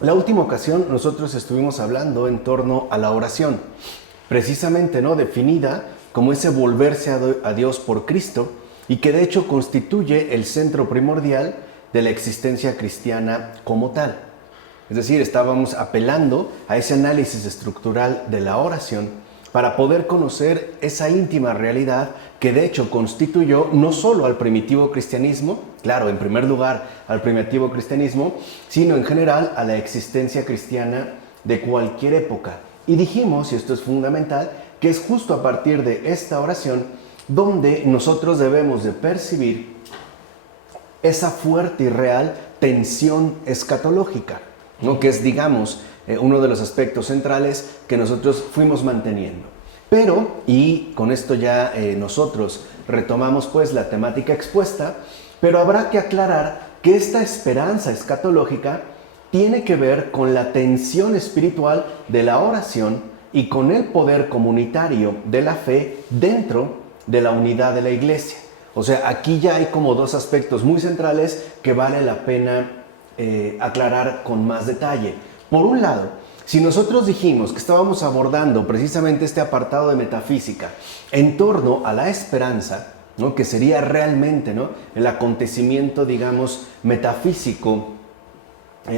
La última ocasión nosotros estuvimos hablando en torno a la oración, precisamente, ¿no?, definida como ese volverse a Dios por Cristo, y que de hecho constituye el centro primordial de la existencia cristiana como tal. Es decir, estábamos apelando a ese análisis estructural de la oración para poder conocer esa íntima realidad que de hecho constituyó no solo al primitivo cristianismo, claro, en primer lugar al primitivo cristianismo, sino en general a la existencia cristiana de cualquier época. Y dijimos, y esto es fundamental, que es justo a partir de esta oración donde nosotros debemos de percibir esa fuerte y real tensión escatológica, ¿no?, que es, digamos, uno de los aspectos centrales que nosotros fuimos manteniendo. Pero, y con esto ya nosotros retomamos pues la temática expuesta, pero habrá que aclarar que esta esperanza escatológica tiene que ver con la tensión espiritual de la oración y con el poder comunitario de la fe dentro de la unidad de la iglesia. O sea, aquí ya hay como dos aspectos muy centrales que vale la pena aclarar con más detalle. Por un lado, si nosotros dijimos que estábamos abordando precisamente este apartado de metafísica en torno a la esperanza, ¿no?, que sería realmente, ¿no?, el acontecimiento, digamos, metafísico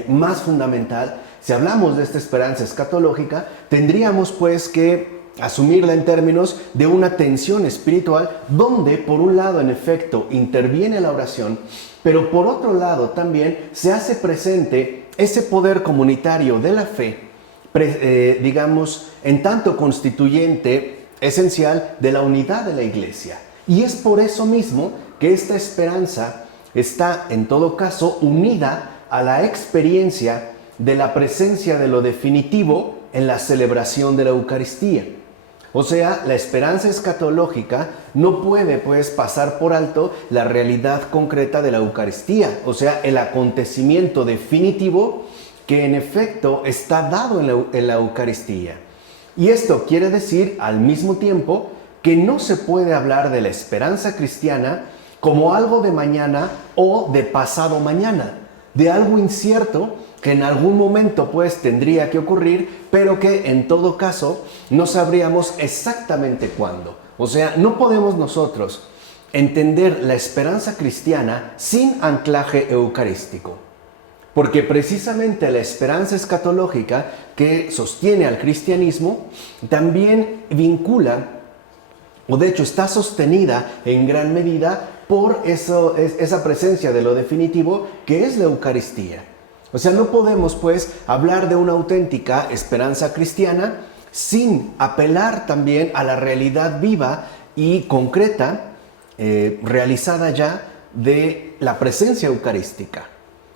más fundamental, si hablamos de esta esperanza escatológica, tendríamos pues que asumirla en términos de una tensión espiritual donde por un lado en efecto interviene la oración, pero por otro lado también se hace presente ese poder comunitario de la fe, digamos, en tanto constituyente esencial de la unidad de la iglesia. Y es por eso mismo que esta esperanza está en todo caso unida a la experiencia de la presencia de lo definitivo en la celebración de la Eucaristía. O sea, la esperanza escatológica no puede pues pasar por alto la realidad concreta de la Eucaristía, o sea, el acontecimiento definitivo que en efecto está dado en la Eucaristía. Y esto quiere decir al mismo tiempo que no se puede hablar de la esperanza cristiana como algo de mañana o de pasado mañana, de algo incierto que en algún momento pues tendría que ocurrir, pero que en todo caso no sabríamos exactamente cuándo. O sea, no podemos nosotros entender la esperanza cristiana sin anclaje eucarístico, porque precisamente la esperanza escatológica que sostiene al cristianismo también vincula, o de hecho está sostenida en gran medida por esa presencia de lo definitivo que es la Eucaristía. O sea, no podemos pues hablar de una auténtica esperanza cristiana sin apelar también a la realidad viva y concreta, realizada ya, de la presencia eucarística.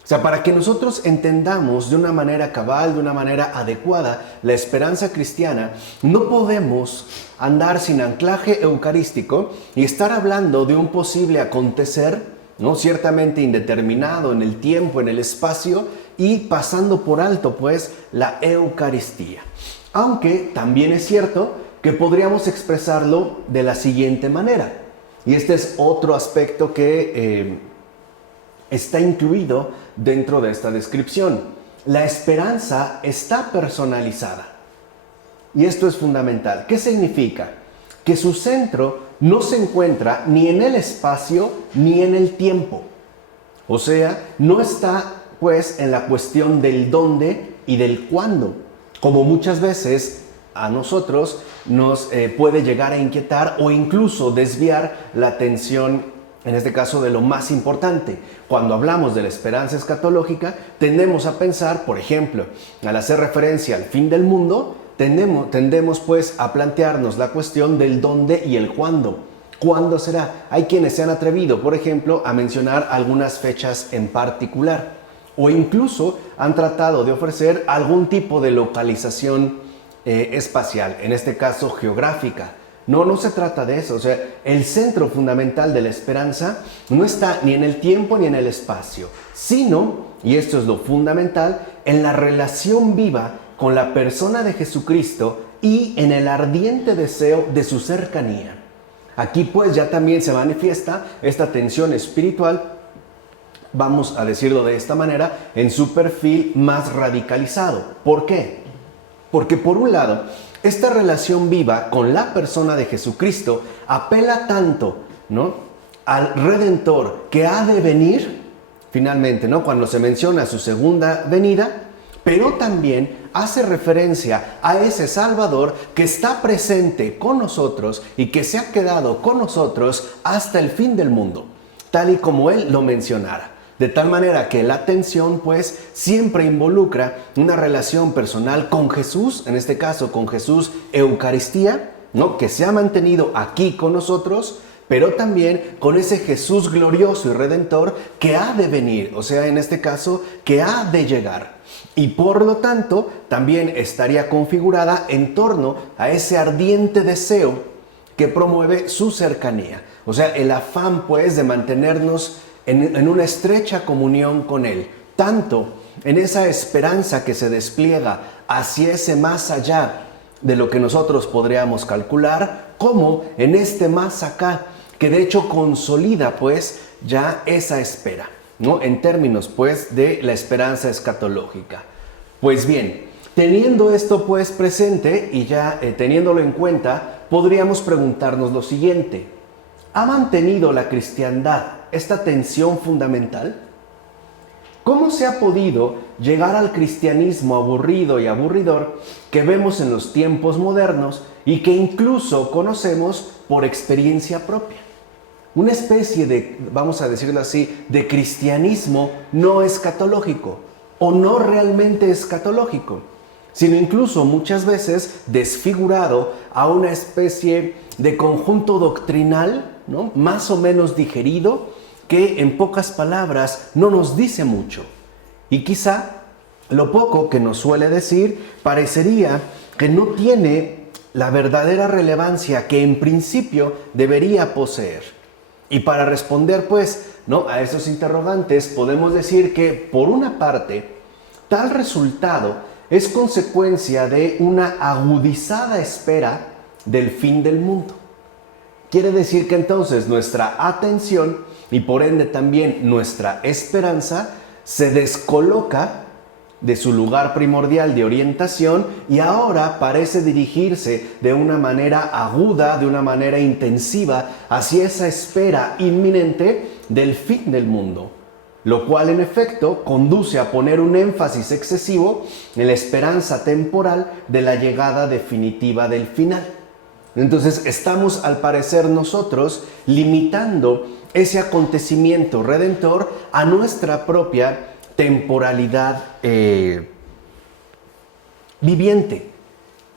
O sea, para que nosotros entendamos de una manera cabal, de una manera adecuada, la esperanza cristiana, no podemos andar sin anclaje eucarístico y estar hablando de un posible acontecer, ¿no?, ciertamente indeterminado en el tiempo, en el espacio, y pasando por alto pues la Eucaristía. Aunque también es cierto que podríamos expresarlo de la siguiente manera, y este es otro aspecto que está incluido dentro de esta descripción. La esperanza está personalizada. Y esto es fundamental. ¿Qué significa? Que su centro no se encuentra ni en el espacio ni en el tiempo. O sea, no está pues en la cuestión del dónde y del cuándo, como muchas veces a nosotros nos puede llegar a inquietar o incluso desviar la atención, en este caso, de lo más importante. Cuando hablamos de la esperanza escatológica, tendemos a pensar, por ejemplo, al hacer referencia al fin del mundo, tendemos pues a plantearnos la cuestión del dónde y el cuándo. ¿Cuándo será? Hay quienes se han atrevido, por ejemplo, a mencionar algunas fechas en particular, o incluso han tratado de ofrecer algún tipo de localización espacial, en este caso geográfica. No se trata de eso. O sea, el centro fundamental de la esperanza no está ni en el tiempo ni en el espacio, sino, y esto es lo fundamental, en la relación viva con la persona de Jesucristo y en el ardiente deseo de su cercanía. Aquí pues ya también se manifiesta esta tensión espiritual vamos a decirlo de esta manera, en su perfil más radicalizado. ¿Por qué? Porque por un lado, esta relación viva con la persona de Jesucristo apela tanto, ¿no?, al Redentor que ha de venir, finalmente, ¿no?, cuando se menciona su segunda venida, pero también hace referencia a ese Salvador que está presente con nosotros y que se ha quedado con nosotros hasta el fin del mundo, tal y como él lo mencionara. De tal manera que la atención pues siempre involucra una relación personal con Jesús, en este caso con Jesús Eucaristía, ¿no?, que se ha mantenido aquí con nosotros, pero también con ese Jesús glorioso y redentor que ha de venir, o sea, en este caso, que ha de llegar. Y por lo tanto, también estaría configurada en torno a ese ardiente deseo que promueve su cercanía. O sea, el afán pues de mantenernos en una estrecha comunión con Él, tanto en esa esperanza que se despliega hacia ese más allá de lo que nosotros podríamos calcular, como en este más acá, que de hecho consolida pues ya esa espera, ¿no?, en términos pues de la esperanza escatológica. Pues bien, teniendo esto pues presente y ya teniéndolo en cuenta, podríamos preguntarnos lo siguiente: ¿ha mantenido la cristiandad esta tensión fundamental? ¿Cómo se ha podido llegar al cristianismo aburrido y aburridor que vemos en los tiempos modernos y que incluso conocemos por experiencia propia? Una especie de, vamos a decirlo así, de cristianismo no escatológico, o no realmente escatológico, sino incluso muchas veces desfigurado a una especie de conjunto doctrinal, ¿no?, más o menos digerido, que en pocas palabras no nos dice mucho. Y quizá lo poco que nos suele decir parecería que no tiene la verdadera relevancia que en principio debería poseer. Y para responder pues, ¿no?, a esos interrogantes, podemos decir que por una parte, tal resultado es consecuencia de una agudizada espera del fin del mundo. Quiere decir que entonces nuestra atención y por ende también nuestra esperanza se descoloca de su lugar primordial de orientación y ahora parece dirigirse de una manera aguda, de una manera intensiva hacia esa espera inminente del fin del mundo, lo cual en efecto conduce a poner un énfasis excesivo en la esperanza temporal de la llegada definitiva del final. Entonces estamos al parecer nosotros limitando ese acontecimiento redentor a nuestra propia temporalidad viviente.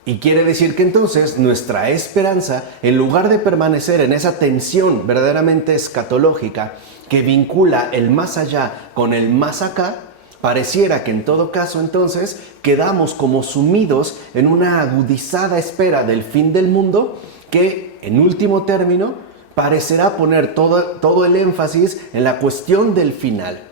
Y quiere decir que entonces nuestra esperanza, en lugar de permanecer en esa tensión verdaderamente escatológica que vincula el más allá con el más acá, pareciera que en todo caso entonces quedamos como sumidos en una agudizada espera del fin del mundo que en último término parecerá poner todo el énfasis en la cuestión del final.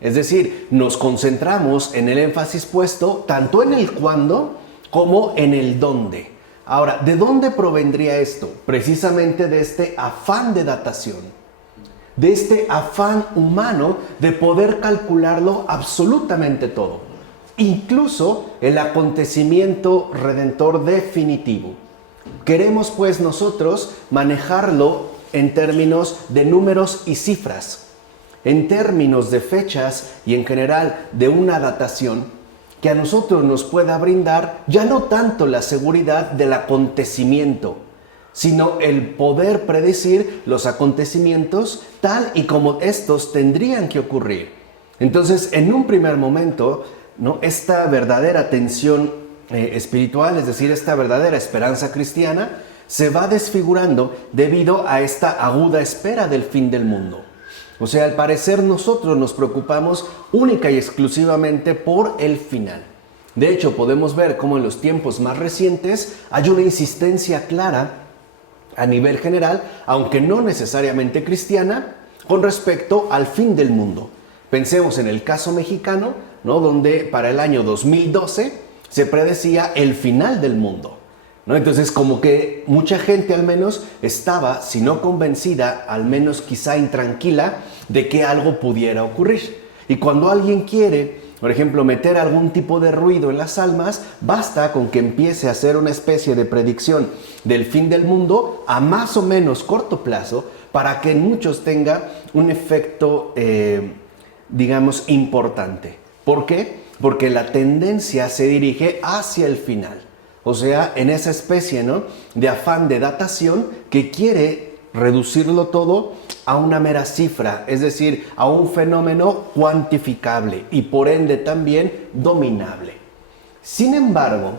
Es decir, nos concentramos en el énfasis puesto tanto en el cuándo como en el dónde. Ahora, ¿de dónde provendría esto? Precisamente de este afán de datación, de este afán humano de poder calcularlo absolutamente todo, incluso el acontecimiento redentor definitivo. Queremos pues nosotros manejarlo en términos de números y cifras, en términos de fechas y en general de una datación que a nosotros nos pueda brindar ya no tanto la seguridad del acontecimiento, sino el poder predecir los acontecimientos tal y como estos tendrían que ocurrir. Entonces, en un primer momento, ¿no?, esta verdadera tensión espiritual, es decir, esta verdadera esperanza cristiana, se va desfigurando debido a esta aguda espera del fin del mundo. O sea, al parecer nosotros nos preocupamos única y exclusivamente por el final. De hecho, podemos ver cómo en los tiempos más recientes hay una insistencia clara a nivel general, aunque no necesariamente cristiana, con respecto al fin del mundo. Pensemos en el caso mexicano, ¿no?, donde para el año 2012 se predecía el final del mundo, ¿no? Entonces, como que mucha gente al menos estaba, si no convencida, al menos quizá intranquila, de que algo pudiera ocurrir. Y cuando alguien quiere, por ejemplo, meter algún tipo de ruido en las almas, basta con que empiece a hacer una especie de predicción del fin del mundo a más o menos corto plazo para que en muchos tenga un efecto, digamos, importante. ¿Por qué? Porque la tendencia se dirige hacia el final. O sea, en esa especie, ¿no?, de afán de datación que quiere reducirlo todo a una mera cifra, es decir, a un fenómeno cuantificable y por ende también dominable. Sin embargo,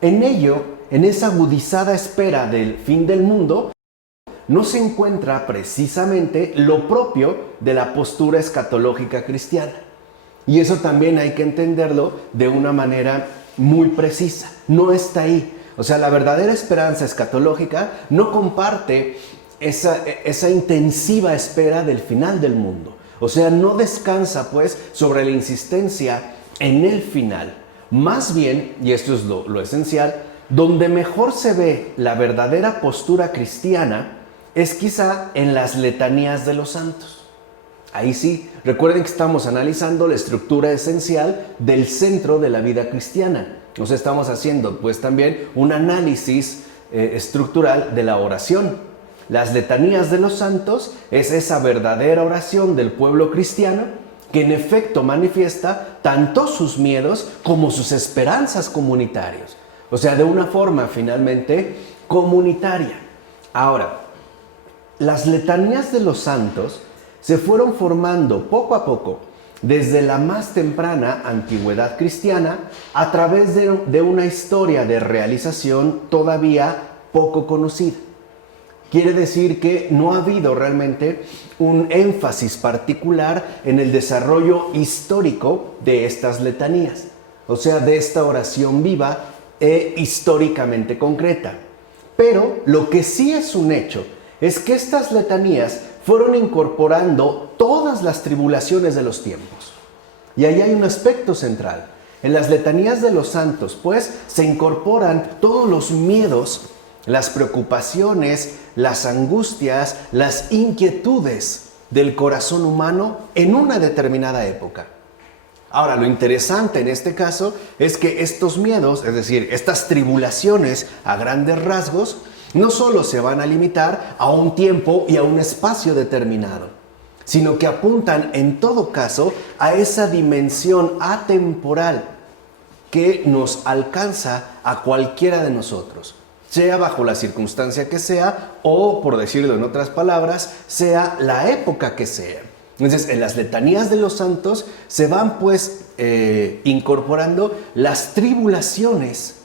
en ello, en esa agudizada espera del fin del mundo, no se encuentra precisamente lo propio de la postura escatológica cristiana. Y eso también hay que entenderlo de una manera muy precisa. No está ahí. O sea, la verdadera esperanza escatológica no comparte esa intensiva espera del final del mundo. O sea, no descansa pues sobre la insistencia en el final. Más bien, y esto es lo esencial, donde mejor se ve la verdadera postura cristiana es quizá en las letanías de los santos. Ahí sí, recuerden que estamos analizando la estructura esencial del centro de la vida cristiana. O sea, estamos haciendo pues también un análisis estructural de la oración. Las letanías de los santos es esa verdadera oración del pueblo cristiano que en efecto manifiesta tanto sus miedos como sus esperanzas comunitarias. O sea, de una forma finalmente comunitaria. Ahora, las letanías de los santos se fueron formando poco a poco desde la más temprana antigüedad cristiana a través de una historia de realización todavía poco conocida. Quiere decir que no ha habido realmente un énfasis particular en el desarrollo histórico de estas letanías, o sea, de esta oración viva e históricamente concreta. Pero lo que sí es un hecho es que estas letanías fueron incorporando todas las tribulaciones de los tiempos. Y ahí hay un aspecto central. En las letanías de los santos, pues, se incorporan todos los miedos, las preocupaciones, las angustias, las inquietudes del corazón humano en una determinada época. Ahora, lo interesante en este caso es que estos miedos, es decir, estas tribulaciones a grandes rasgos, no solo se van a limitar a un tiempo y a un espacio determinado, sino que apuntan en todo caso a esa dimensión atemporal que nos alcanza a cualquiera de nosotros, sea bajo la circunstancia que sea o, por decirlo en otras palabras, sea la época que sea. Entonces, en las letanías de los santos se van pues incorporando las tribulaciones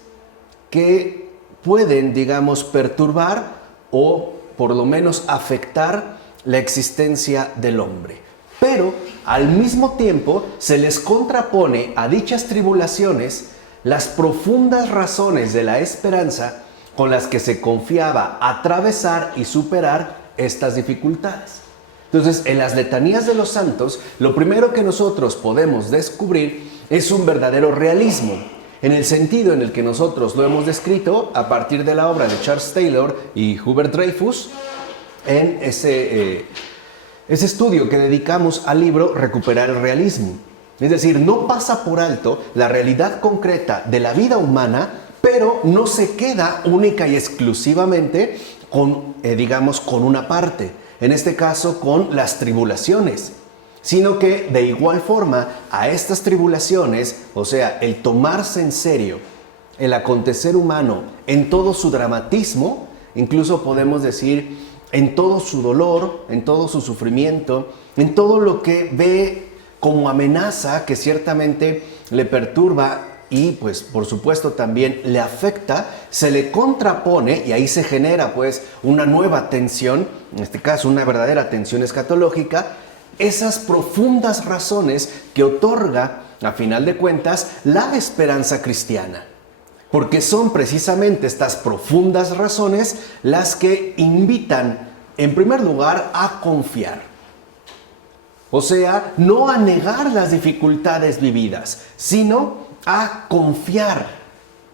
que pueden, digamos, perturbar o por lo menos afectar la existencia del hombre. Pero al mismo tiempo se les contrapone a dichas tribulaciones las profundas razones de la esperanza con las que se confiaba atravesar y superar estas dificultades. Entonces, en las letanías de los santos, lo primero que nosotros podemos descubrir es un verdadero realismo, en el sentido en el que nosotros lo hemos descrito a partir de la obra de Charles Taylor y Hubert Dreyfus en ese estudio que dedicamos al libro Recuperar el realismo. Es decir, no pasa por alto la realidad concreta de la vida humana, pero no se queda única y exclusivamente con, digamos, con una parte, en este caso con las tribulaciones, sino que de igual forma a estas tribulaciones, o sea, el tomarse en serio el acontecer humano en todo su dramatismo, incluso podemos decir en todo su dolor, en todo su sufrimiento, en todo lo que ve como amenaza que ciertamente le perturba y pues por supuesto también le afecta, se le contrapone y ahí se genera pues una nueva tensión, en este caso una verdadera tensión escatológica, esas profundas razones que otorga a final de cuentas la esperanza cristiana. Porque son precisamente estas profundas razones las que invitan en primer lugar a confiar. O sea, no a negar las dificultades vividas, sino a confiar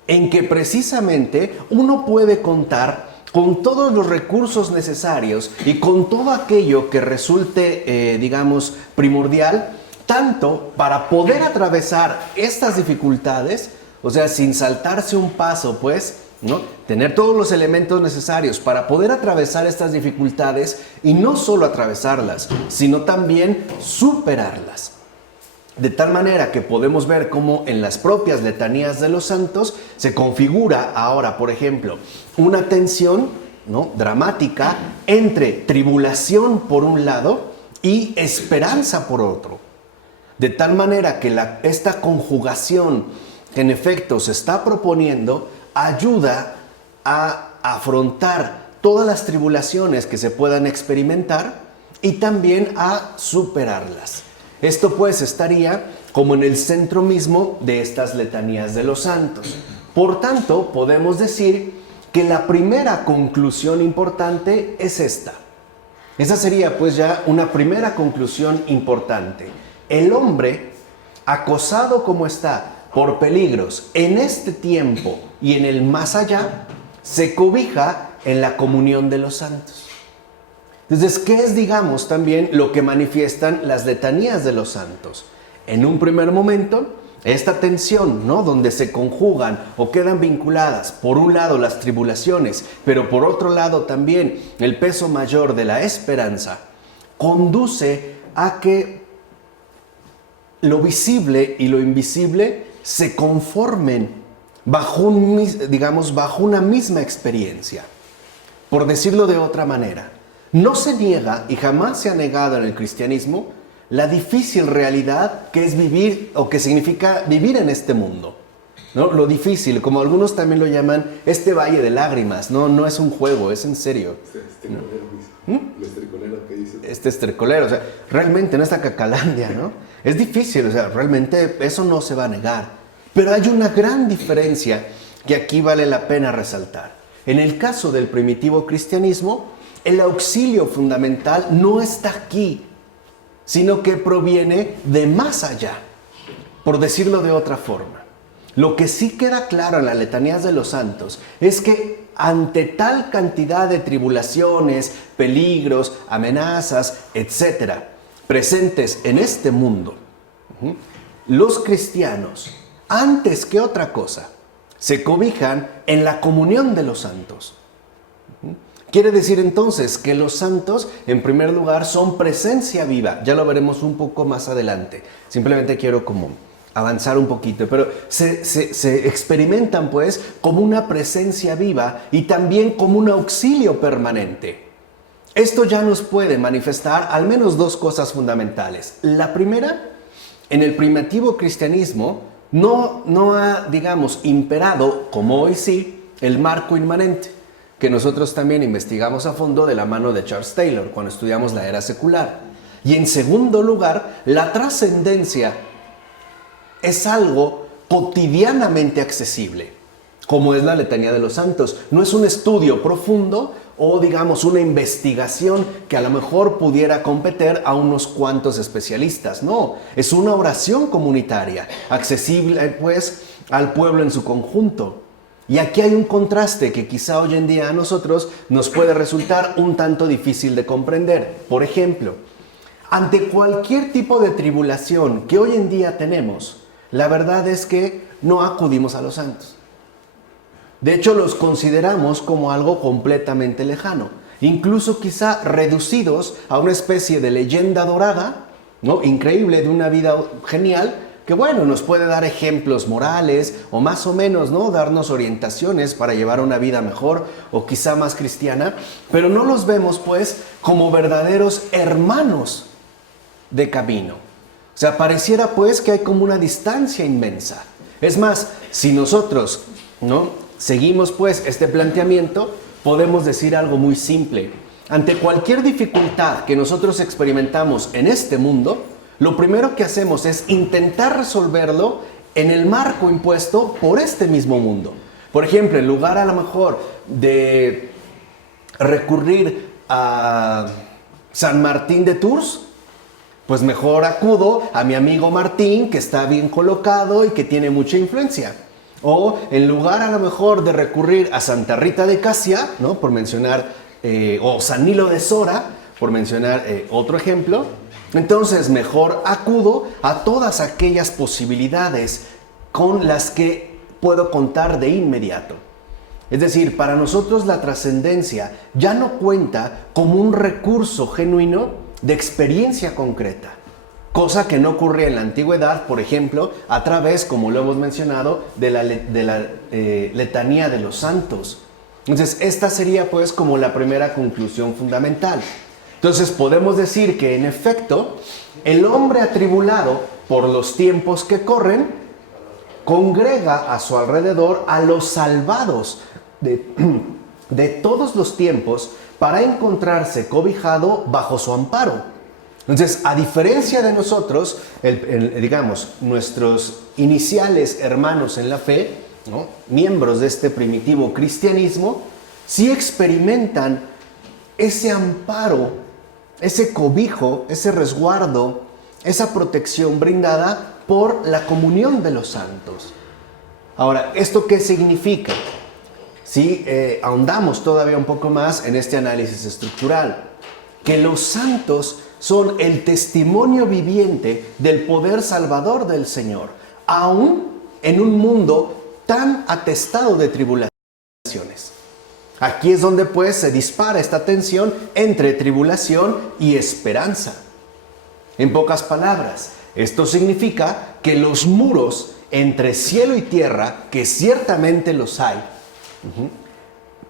en que precisamente uno puede contar con todos los recursos necesarios y con todo aquello que resulte, digamos, primordial, tanto para poder atravesar estas dificultades, o sea, sin saltarse un paso, pues, ¿no? Tener todos los elementos necesarios para poder atravesar estas dificultades y no solo atravesarlas, sino también superarlas. De tal manera que podemos ver cómo en las propias letanías de los santos se configura ahora, por ejemplo, una tensión, ¿no?, dramática entre tribulación por un lado y esperanza por otro. De tal manera que esta conjugación que en efecto se está proponiendo ayuda a afrontar todas las tribulaciones que se puedan experimentar y también a superarlas. Esto pues estaría como en el centro mismo de estas letanías de los santos. Por tanto, podemos decir que la primera conclusión importante es esta. Esa sería pues ya una primera conclusión importante. El hombre, acosado como está por peligros en este tiempo y en el más allá, se cobija en la comunión de los santos. Entonces, ¿qué es, digamos, también lo que manifiestan las letanías de los santos? En un primer momento, esta tensión, ¿no?, donde se conjugan o quedan vinculadas, por un lado, las tribulaciones, pero por otro lado también el peso mayor de la esperanza, conduce a que lo visible y lo invisible se conformen bajo una misma experiencia. Por decirlo de otra manera, no se niega y jamás se ha negado en el cristianismo la difícil realidad que es vivir o que significa vivir en este mundo, ¿no? Lo difícil, como algunos también lo llaman, este valle de lágrimas, no es un juego, es en serio. El estercolero que dice. Este estercolero, o sea, realmente en esta Cacalandia, ¿no? Es difícil, o sea, realmente eso no se va a negar. Pero hay una gran diferencia que aquí vale la pena resaltar. En el caso del primitivo cristianismo, el auxilio fundamental no está aquí, sino que proviene de más allá, por decirlo de otra forma. Lo que sí queda claro en las letanías de los santos es que ante tal cantidad de tribulaciones, peligros, amenazas, etcétera, presentes en este mundo, los cristianos, antes que otra cosa, se cobijan en la comunión de los santos. Quiere decir entonces que los santos, en primer lugar, son presencia viva. Ya lo veremos un poco más adelante. Simplemente quiero como avanzar un poquito, pero se experimentan pues como una presencia viva y también como un auxilio permanente. Esto ya nos puede manifestar al menos dos cosas fundamentales. La primera, en el primitivo cristianismo no ha, digamos, imperado, como hoy sí, el marco inmanente, que nosotros también investigamos a fondo de la mano de Charles Taylor cuando estudiamos la era secular. Y en segundo lugar, la trascendencia es algo cotidianamente accesible, como es la letanía de los santos. No es un estudio profundo o, digamos, una investigación que a lo mejor pudiera competir a unos cuantos especialistas. No, es una oración comunitaria, accesible pues al pueblo en su conjunto. Y aquí hay un contraste que quizá hoy en día a nosotros nos puede resultar un tanto difícil de comprender. Por ejemplo, ante cualquier tipo de tribulación que hoy en día tenemos, la verdad es que no acudimos a los santos. De hecho, los consideramos como algo completamente lejano, incluso quizá reducidos a una especie de leyenda dorada, ¿no?, increíble, de una vida genial, que bueno, nos puede dar ejemplos morales o más o menos, ¿no?, darnos orientaciones para llevar una vida mejor o quizá más cristiana, pero no los vemos pues como verdaderos hermanos de camino. O sea, pareciera pues que hay como una distancia inmensa. Es más, si nosotros, ¿no?, seguimos pues este planteamiento, podemos decir algo muy simple. Ante cualquier dificultad que nosotros experimentamos en este mundo, lo primero que hacemos es intentar resolverlo en el marco impuesto por este mismo mundo. Por ejemplo, en lugar a lo mejor de recurrir a San Martín de Tours, pues mejor acudo a mi amigo Martín, que está bien colocado y que tiene mucha influencia. O en lugar a lo mejor de recurrir a Santa Rita de Casia, ¿no? Por mencionar, o San Nilo de Sora, por mencionar otro ejemplo, entonces mejor acudo a todas aquellas posibilidades con las que puedo contar de inmediato. Es decir, para nosotros la trascendencia ya no cuenta como un recurso genuino de experiencia concreta, cosa que no ocurría en la antigüedad, por ejemplo, a través, como lo hemos mencionado, de la letanía de los santos. Entonces, esta sería pues como la primera conclusión fundamental. Entonces, podemos decir que en efecto, el hombre atribulado por los tiempos que corren, congrega a su alrededor a los salvados de todos los tiempos para encontrarse cobijado bajo su amparo. Entonces, a diferencia de nosotros, digamos, nuestros iniciales hermanos en la fe, ¿no? Miembros de este primitivo cristianismo, sí experimentan ese amparo, ese cobijo, ese resguardo, esa protección brindada por la comunión de los santos. Ahora, ¿esto qué significa? Si ahondamos todavía un poco más en este análisis estructural, que los santos son el testimonio viviente del poder salvador del Señor, aún en un mundo tan atestado de tribulaciones. Aquí es donde pues se dispara esta tensión entre tribulación y esperanza. En pocas palabras, esto significa que los muros entre cielo y tierra, que ciertamente los hay,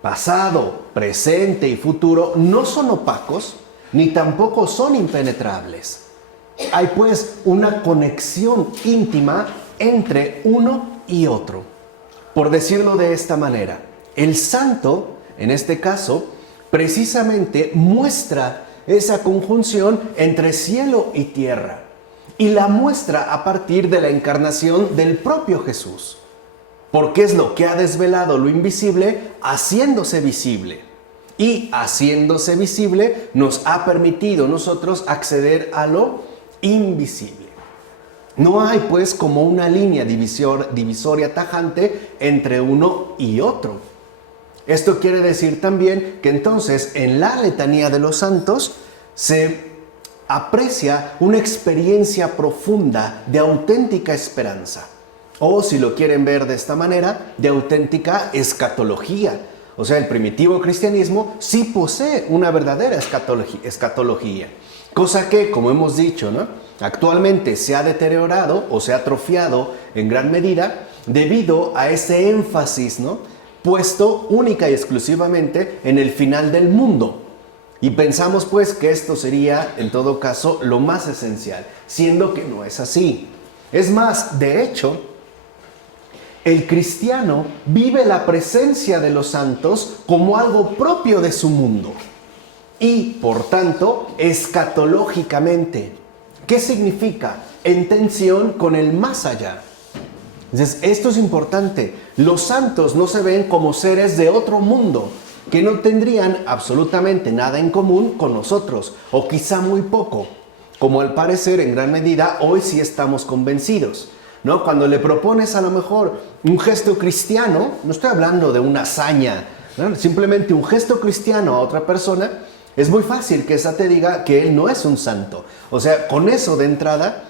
pasado, presente y futuro, no son opacos, ni tampoco son impenetrables. Hay pues una conexión íntima entre uno y otro. Por decirlo de esta manera, el santo, en este caso, precisamente muestra esa conjunción entre cielo y tierra, y la muestra a partir de la encarnación del propio Jesús, porque es lo que ha desvelado lo invisible, haciéndose visible. Y haciéndose visible nos ha permitido nosotros acceder a lo invisible. No hay pues como una línea divisoria tajante entre uno y otro. Esto quiere decir también que entonces en la letanía de los santos se aprecia una experiencia profunda de auténtica esperanza. O si lo quieren ver de esta manera, de auténtica escatología. O sea, el primitivo cristianismo sí posee una verdadera escatología. Cosa que, como hemos dicho, ¿no? Actualmente se ha deteriorado o se ha atrofiado en gran medida debido a ese énfasis, ¿no? Puesto única y exclusivamente en el final del mundo. Y pensamos pues que esto sería, en todo caso, lo más esencial, siendo que no es así. Es más, de hecho, el cristiano vive la presencia de los santos como algo propio de su mundo y, por tanto, escatológicamente. ¿Qué significa? En tensión con el más allá. Entonces, esto es importante. Los santos no se ven como seres de otro mundo, que no tendrían absolutamente nada en común con nosotros, o quizá muy poco, como al parecer en gran medida hoy sí estamos convencidos. ¿No? Cuando le propones a lo mejor un gesto cristiano, no estoy hablando de una hazaña, ¿no? Simplemente un gesto cristiano a otra persona, es muy fácil que esa te diga que él no es un santo. O sea, con eso de entrada,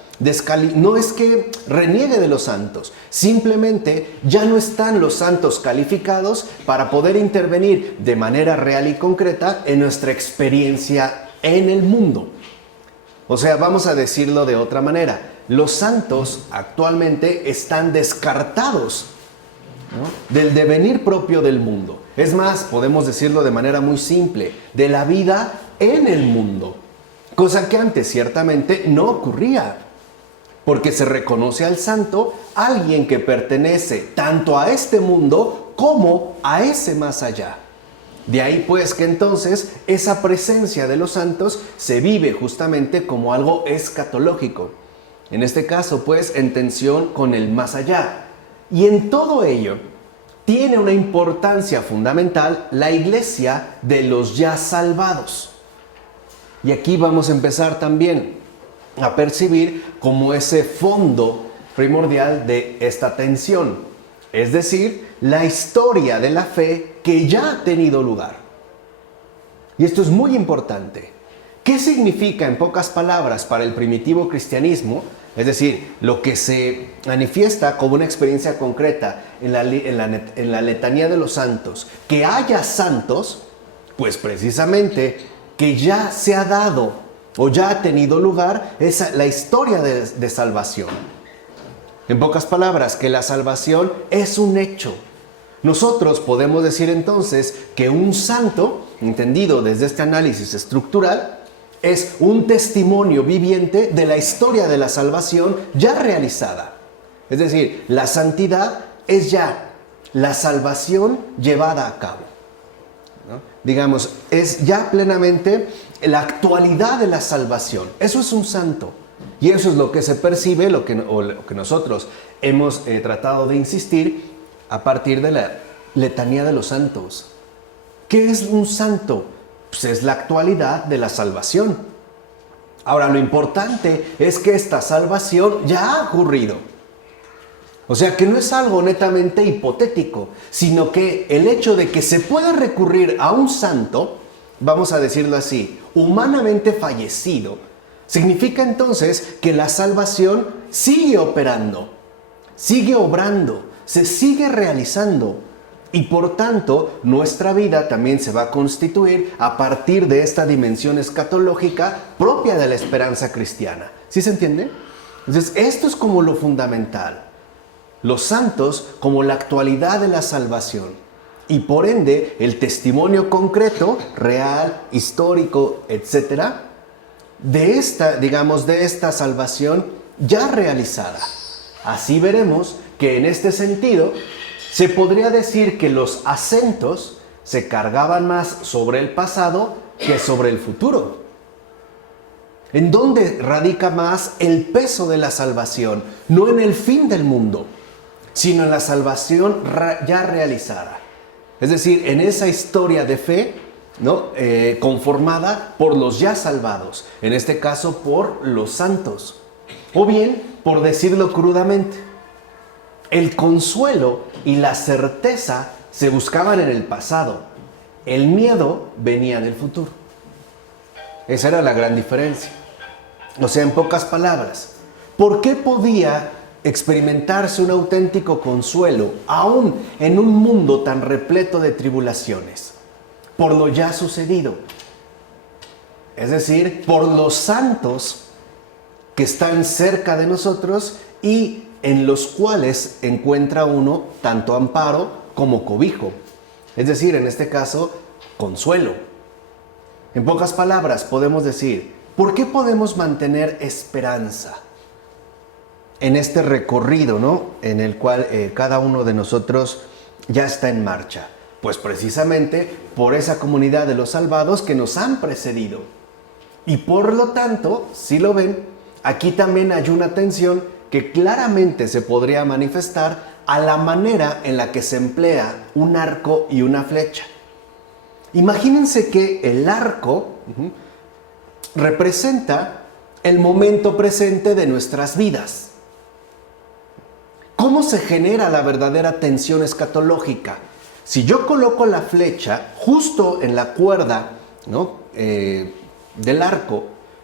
no es que reniegue de los santos, simplemente ya no están los santos calificados para poder intervenir de manera real y concreta en nuestra experiencia en el mundo. O sea, vamos a decirlo de otra manera. Los santos actualmente están descartados, ¿no? Del devenir propio del mundo. Es más, podemos decirlo de manera muy simple, de la vida en el mundo. Cosa que antes ciertamente no ocurría. Porque se reconoce al santo alguien que pertenece tanto a este mundo como a ese más allá. De ahí pues que entonces esa presencia de los santos se vive justamente como algo escatológico. En este caso, pues, en tensión con el más allá. Y en todo ello, tiene una importancia fundamental la iglesia de los ya salvados. Y aquí vamos a empezar también a percibir como ese fondo primordial de esta tensión. es decir, la historia de la fe que ya ha tenido lugar. Y esto es muy importante. ¿Qué significa, en pocas palabras, para el primitivo cristianismo? Es decir, lo que se manifiesta como una experiencia concreta en la letanía de los santos, que haya santos, pues precisamente que ya se ha dado o ya ha tenido lugar la historia de salvación. En pocas palabras, que la salvación es un hecho. Nosotros podemos decir entonces que un santo, entendido desde este análisis estructural, es un testimonio viviente de la historia de la salvación ya realizada. Es decir, la santidad es ya la salvación llevada a cabo, ¿no? Digamos, es ya plenamente la actualidad de la salvación. Eso es un santo. Y eso es lo que se percibe, lo que nosotros hemos tratado de insistir a partir de la letanía de los santos. ¿Qué es un santo? Pues es la actualidad de la salvación. Ahora, lo importante es que esta salvación ya ha ocurrido. O sea, que no es algo netamente hipotético, sino que el hecho de que se pueda recurrir a un santo, vamos a decirlo así, humanamente fallecido, significa entonces que la salvación sigue operando, sigue obrando, se sigue realizando. Y por tanto, nuestra vida también se va a constituir a partir de esta dimensión escatológica propia de la esperanza cristiana. ¿Sí se entiende? Entonces, esto es como lo fundamental. Los santos como la actualidad de la salvación. Y por ende, el testimonio concreto, real, histórico, etcétera, de esta salvación ya realizada. Así veremos que en este sentido se podría decir que los acentos se cargaban más sobre el pasado que sobre el futuro. ¿En dónde radica más el peso de la salvación? No en el fin del mundo, sino en la salvación ya realizada. Es decir, en esa historia de fe, ¿no? Conformada por los ya salvados, en este caso por los santos. O bien, por decirlo crudamente, el consuelo y la certeza se buscaban en el pasado. El miedo venía del futuro. Esa era la gran diferencia. O sea, en pocas palabras, ¿por qué podía experimentarse un auténtico consuelo aún en un mundo tan repleto de tribulaciones? Por lo ya sucedido. Es decir, por los santos que están cerca de nosotros y en los cuales encuentra uno tanto amparo como cobijo. Es decir, en este caso, consuelo. En pocas palabras, podemos decir, ¿por qué podemos mantener esperanza en este recorrido, ¿no? En el cual cada uno de nosotros ya está en marcha? Pues precisamente por esa comunidad de los salvados que nos han precedido. Y por lo tanto, si lo ven, aquí también hay una tensión que claramente se podría manifestar a la manera en la que se emplea un arco y una flecha. Imagínense que el arco representa el momento presente de nuestras vidas. ¿Cómo se genera la verdadera tensión escatológica? Si yo coloco la flecha justo en la cuerda, ¿no? Del arco,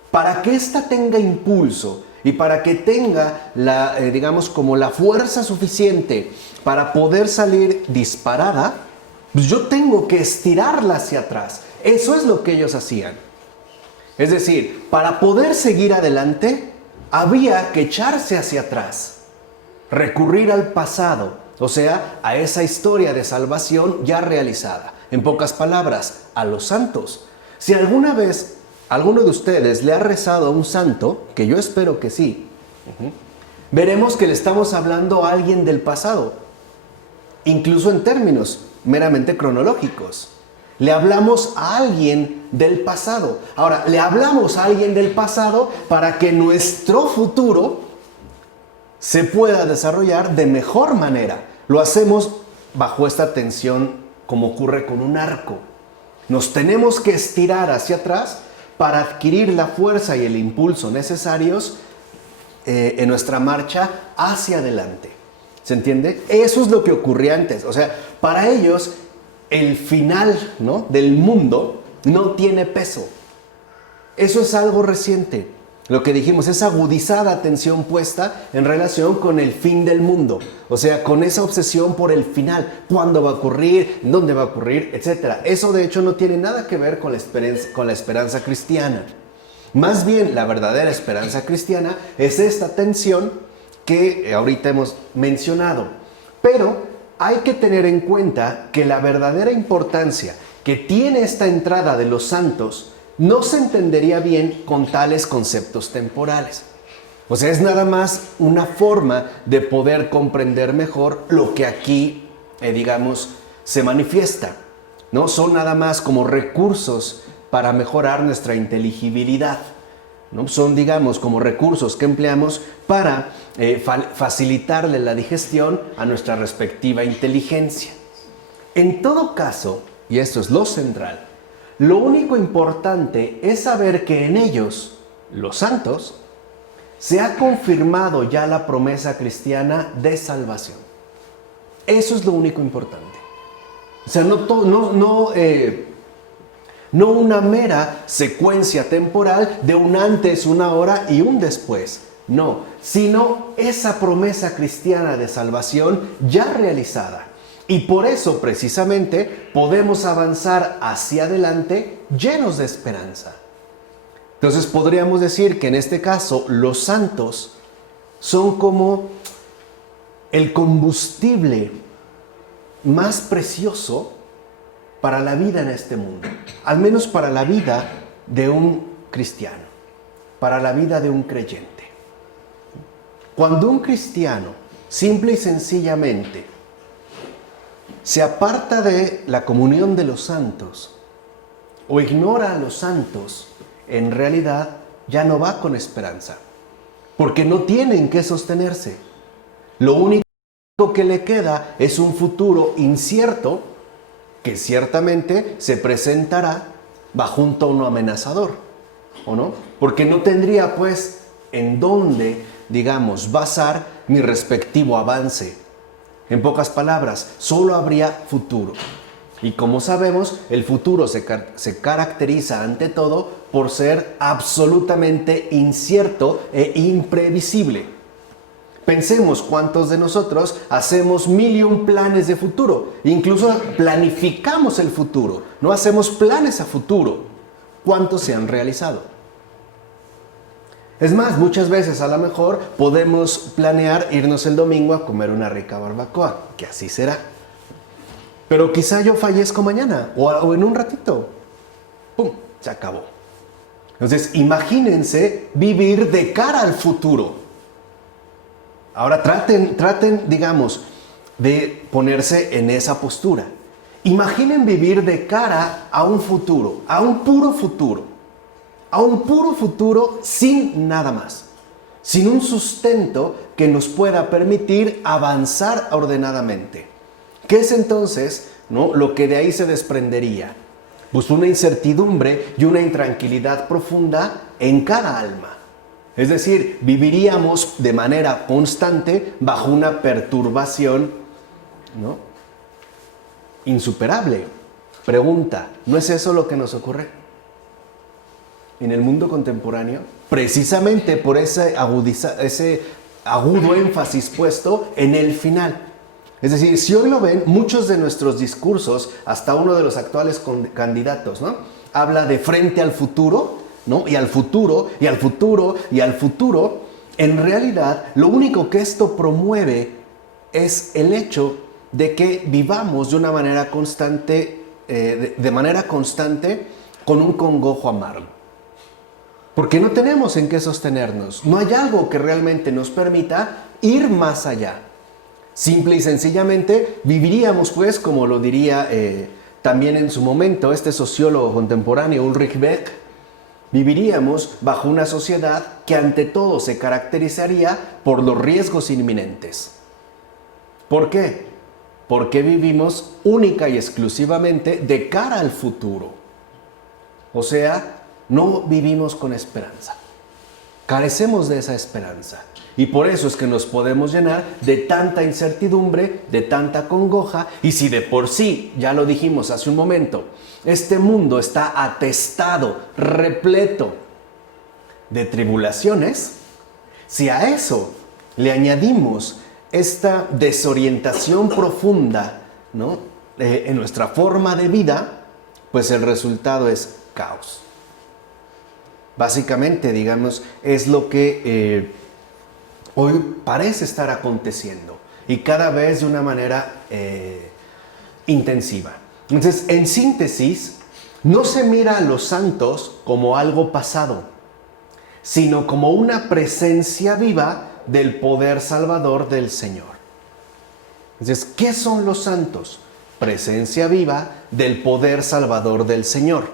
para que ésta tenga impulso y para que tenga como la fuerza suficiente para poder salir disparada, pues yo tengo que estirarla hacia atrás. Eso es lo que ellos hacían. Es decir, para poder seguir adelante, había que echarse hacia atrás, recurrir al pasado, o sea, a esa historia de salvación ya realizada. En pocas palabras, a los santos. Si alguna vez alguno de ustedes le ha rezado a un santo, que yo espero que sí, veremos que le estamos hablando a alguien del pasado, incluso en términos meramente cronológicos. Le hablamos a alguien del pasado. Ahora, le hablamos a alguien del pasado para que nuestro futuro se pueda desarrollar de mejor manera. Lo hacemos bajo esta tensión, como ocurre con un arco. Nos tenemos que estirar hacia atrás para adquirir la fuerza y el impulso necesarios en nuestra marcha hacia adelante. ¿Se entiende? Eso es lo que ocurría antes. O sea, para ellos el final, ¿no?, del mundo no tiene peso. Eso es algo reciente. Lo que dijimos, esa agudizada atención puesta en relación con el fin del mundo. O sea, con esa obsesión por el final. ¿Cuándo va a ocurrir? ¿Dónde va a ocurrir? Etcétera. Eso de hecho no tiene nada que ver con la esperanza cristiana. Más bien, la verdadera esperanza cristiana es esta tensión que ahorita hemos mencionado. Pero hay que tener en cuenta que la verdadera importancia que tiene esta entrada de los santos no se entendería bien con tales conceptos temporales. O sea, es nada más una forma de poder comprender mejor lo que aquí, digamos, se manifiesta, ¿no? Son nada más como recursos para mejorar nuestra inteligibilidad, ¿no? Son, digamos, como recursos que empleamos para facilitarle la digestión a nuestra respectiva inteligencia. En todo caso, y esto es lo central, lo único importante es saber que en ellos, los santos, se ha confirmado ya la promesa cristiana de salvación. Eso es lo único importante. O sea, no una mera secuencia temporal de un antes, una hora y un después. No, sino esa promesa cristiana de salvación ya realizada. Y por eso, precisamente, podemos avanzar hacia adelante llenos de esperanza. Entonces, podríamos decir que en este caso, los santos son como el combustible más precioso para la vida en este mundo. Al menos para la vida de un cristiano, para la vida de un creyente. Cuando un cristiano, simple y sencillamente, se aparta de la comunión de los santos o ignora a los santos, en realidad ya no va con esperanza, porque no tienen que sostenerse. Lo único que le queda es un futuro incierto que ciertamente se presentará bajo un tono amenazador, ¿o no? Porque no tendría pues en dónde, digamos, basar mi respectivo avance. En pocas palabras, solo habría futuro. Y como sabemos, el futuro se caracteriza ante todo por ser absolutamente incierto e imprevisible. Pensemos cuántos de nosotros hacemos 1001 planes de futuro. Incluso planificamos el futuro. No hacemos planes a futuro. ¿Cuántos se han realizado? Es más, muchas veces a lo mejor podemos planear irnos el domingo a comer una rica barbacoa, que así será. Pero quizá yo fallezco mañana o en un ratito. ¡Pum! Se acabó. Entonces, imagínense vivir de cara al futuro. Ahora traten, digamos, de ponerse en esa postura. Imaginen vivir de cara a un futuro, a un puro futuro. A un puro futuro sin nada más, sin un sustento que nos pueda permitir avanzar ordenadamente. ¿Qué es entonces, no, lo que de ahí se desprendería? Pues una incertidumbre y una intranquilidad profunda en cada alma. Es decir, viviríamos de manera constante bajo una perturbación, ¿no?, insuperable. Pregunta, ¿no es eso lo que nos ocurre en el mundo contemporáneo? Precisamente por ese agudo énfasis puesto en el final. Es decir, si hoy lo ven, muchos de nuestros discursos, hasta uno de los actuales candidatos, ¿no?, habla de frente al futuro, ¿no?, y al futuro, y al futuro, y al futuro. En realidad, lo único que esto promueve es el hecho de que vivamos de una manera constante, de manera constante, con un congojo amargo. Porque no tenemos en qué sostenernos. No hay algo que realmente nos permita ir más allá. Simple y sencillamente viviríamos, pues, como lo diría también en su momento este sociólogo contemporáneo Ulrich Beck, viviríamos bajo una sociedad que ante todo se caracterizaría por los riesgos inminentes. ¿Por qué? Porque vivimos única y exclusivamente de cara al futuro. O sea, no vivimos con esperanza. Carecemos de esa esperanza. Y por eso es que nos podemos llenar de tanta incertidumbre, de tanta congoja. Y si de por sí, ya lo dijimos hace un momento, este mundo está atestado, repleto de tribulaciones, si a eso le añadimos esta desorientación profunda, ¿no?, en nuestra forma de vida, pues el resultado es caos. Básicamente, digamos, es lo que hoy parece estar aconteciendo y cada vez de una manera intensiva. Entonces, en síntesis, no se mira a los santos como algo pasado, sino como una presencia viva del poder salvador del Señor. Entonces, ¿qué son los santos? Presencia viva del poder salvador del Señor.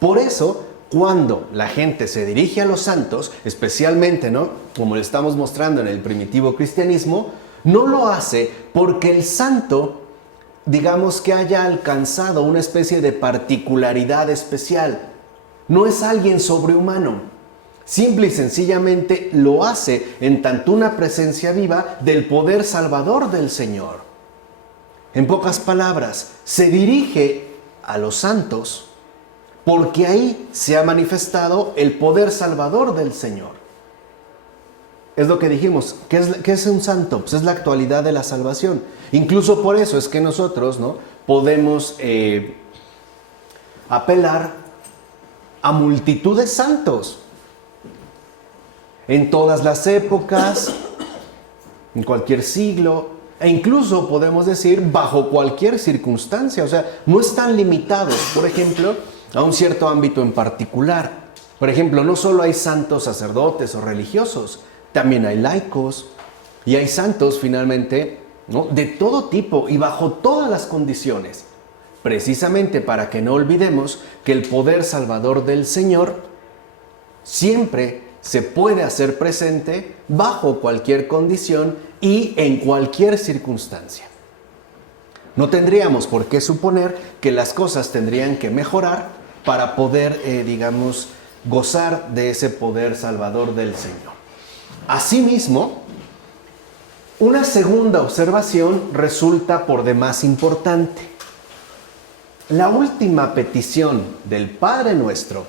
Por eso, cuando la gente se dirige a los santos, especialmente, ¿no?, como lo estamos mostrando en el primitivo cristianismo, no lo hace porque el santo, digamos, que haya alcanzado una especie de particularidad especial. No es alguien sobrehumano. Simple y sencillamente lo hace en tanto una presencia viva del poder salvador del Señor. En pocas palabras, se dirige a los santos porque ahí se ha manifestado el poder salvador del Señor. Es lo que dijimos. ¿Qué es un santo? Pues es la actualidad de la salvación. Incluso por eso es que nosotros, ¿no?, podemos apelar a multitud de santos. En todas las épocas, en cualquier siglo, e incluso podemos decir bajo cualquier circunstancia. O sea, no están limitados, por ejemplo, a un cierto ámbito en particular. Por ejemplo, no solo hay santos sacerdotes o religiosos, también hay laicos y hay santos finalmente, ¿no?, de todo tipo y bajo todas las condiciones, precisamente para que no olvidemos que el poder salvador del Señor siempre se puede hacer presente bajo cualquier condición y en cualquier circunstancia. No tendríamos por qué suponer que las cosas tendrían que mejorar para poder, digamos, gozar de ese poder salvador del Señor. Asimismo, una segunda observación resulta por demás importante. La última petición del Padre Nuestro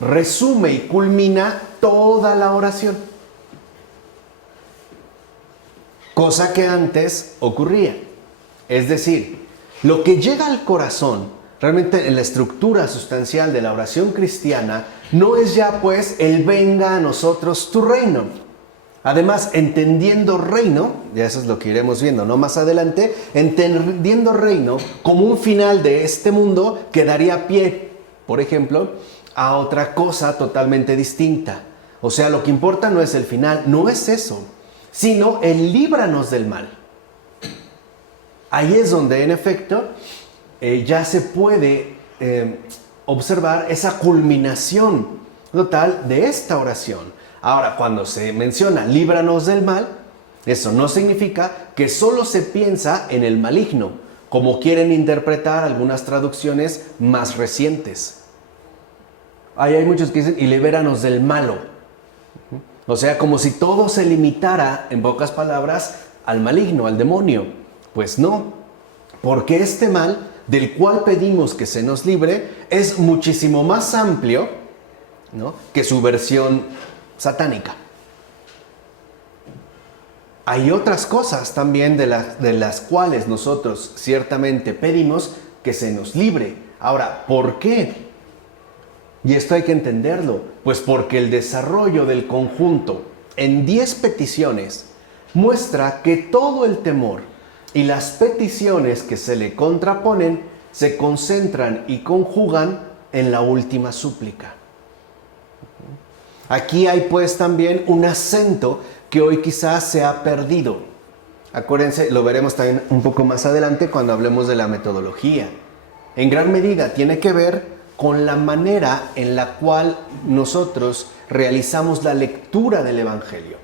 resume y culmina toda la oración, cosa que antes ocurría. Es decir, lo que llega al corazón, realmente en la estructura sustancial de la oración cristiana, no es ya pues el venga a nosotros tu reino. Además, entendiendo reino, ya eso es lo que iremos viendo, ¿no?, más adelante, entendiendo reino como un final de este mundo que daría pie, por ejemplo, a otra cosa totalmente distinta. O sea, lo que importa no es el final, no es eso, sino el líbranos del mal. Ahí es donde, en efecto, ya se puede observar esa culminación total de esta oración. Ahora, cuando se menciona líbranos del mal, eso no significa que solo se piensa en el maligno, como quieren interpretar algunas traducciones más recientes. Ahí hay muchos que dicen, y libéranos del malo. O sea, como si todo se limitara, en pocas palabras, al maligno, al demonio. Pues no, porque este mal del cual pedimos que se nos libre es muchísimo más amplio, ¿no?, que su versión satánica. Hay otras cosas también de las cuales nosotros ciertamente pedimos que se nos libre. Ahora, ¿por qué? Y esto hay que entenderlo, pues porque el desarrollo del conjunto en 10 peticiones muestra que todo el temor y las peticiones que se le contraponen se concentran y conjugan en la última súplica. Aquí hay pues también un acento que hoy quizás se ha perdido. Acuérdense, lo veremos también un poco más adelante cuando hablemos de la metodología. En gran medida tiene que ver con la manera en la cual nosotros realizamos la lectura del Evangelio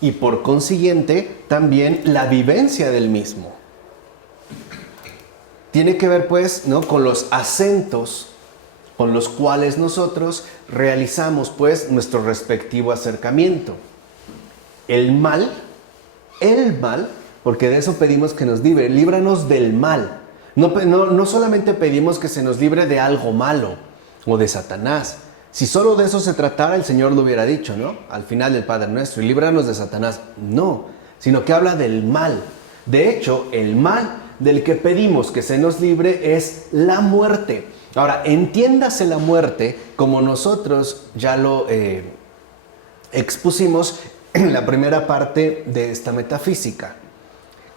y por consiguiente también la vivencia del mismo. Tiene que ver pues, ¿no?, con los acentos con los cuales nosotros realizamos pues nuestro respectivo acercamiento. el mal, porque de eso pedimos que nos libre, líbranos del mal. No solamente pedimos que se nos libre de algo malo o de Satanás. Si solo de eso se tratara, el Señor lo hubiera dicho, ¿no? Al final del Padre Nuestro, y líbranos de Satanás. No, sino que habla del mal. De hecho, el mal del que pedimos que se nos libre es la muerte. Ahora, entiéndase la muerte como nosotros ya lo expusimos en la primera parte de esta metafísica.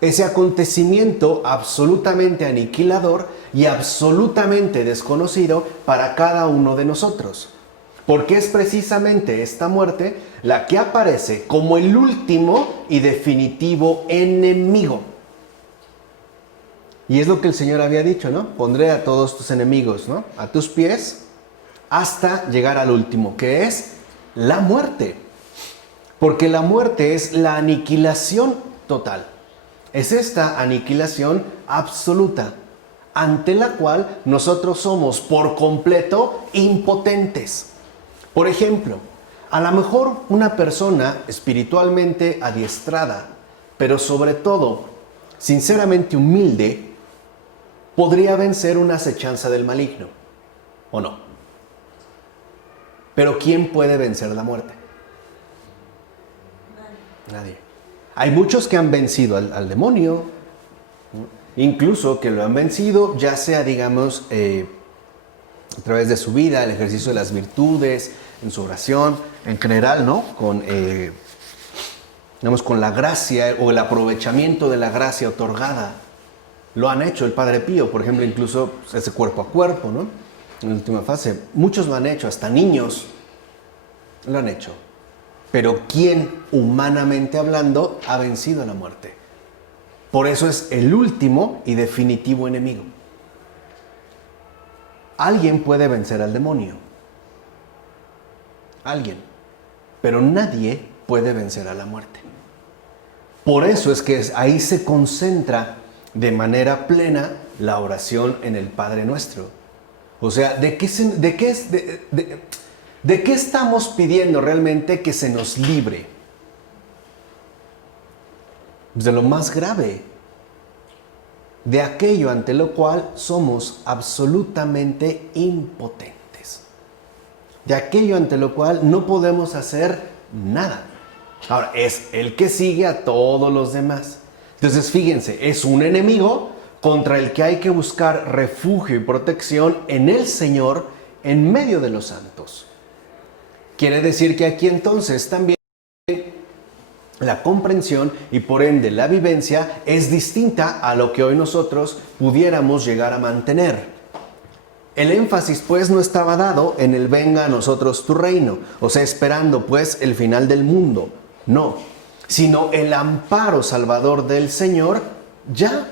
Ese acontecimiento absolutamente aniquilador y absolutamente desconocido para cada uno de nosotros. Porque es precisamente esta muerte la que aparece como el último y definitivo enemigo. Y es lo que el Señor había dicho, ¿no? Pondré a todos tus enemigos, ¿no? A tus pies hasta llegar al último, que es la muerte. Porque la muerte es la aniquilación total. Es esta aniquilación absoluta, ante la cual nosotros somos por completo impotentes. Por ejemplo, a lo mejor una persona espiritualmente adiestrada, pero sobre todo sinceramente humilde, podría vencer una acechanza del maligno, ¿o no? Pero ¿quién puede vencer la muerte? Nadie. Hay muchos que han vencido al demonio, incluso que lo han vencido, ya sea, digamos, a través de su vida, el ejercicio de las virtudes, en su oración, en general, ¿no? Digamos, con la gracia o el aprovechamiento de la gracia otorgada. Lo han hecho el Padre Pío, por ejemplo, incluso ese cuerpo a cuerpo, ¿no? En la última fase. Muchos lo han hecho, hasta niños lo han hecho. Pero ¿quién, humanamente hablando, ha vencido a la muerte? Por eso es el último y definitivo enemigo. Alguien puede vencer al demonio. Alguien. Pero nadie puede vencer a la muerte. Por eso es que ahí se concentra de manera plena la oración en el Padre Nuestro. O sea, ¿de qué estamos pidiendo realmente que se nos libre? Pues de lo más grave, de aquello ante lo cual somos absolutamente impotentes, de aquello ante lo cual no podemos hacer nada. Ahora, es el que sigue a todos los demás. Entonces, fíjense, es un enemigo contra el que hay que buscar refugio y protección en el Señor en medio de los santos. Quiere decir que aquí entonces también la comprensión y por ende la vivencia es distinta a lo que hoy nosotros pudiéramos llegar a mantener. El énfasis pues no estaba dado en el venga a nosotros tu reino, o sea, esperando pues el final del mundo, no, sino el amparo salvador del Señor ya,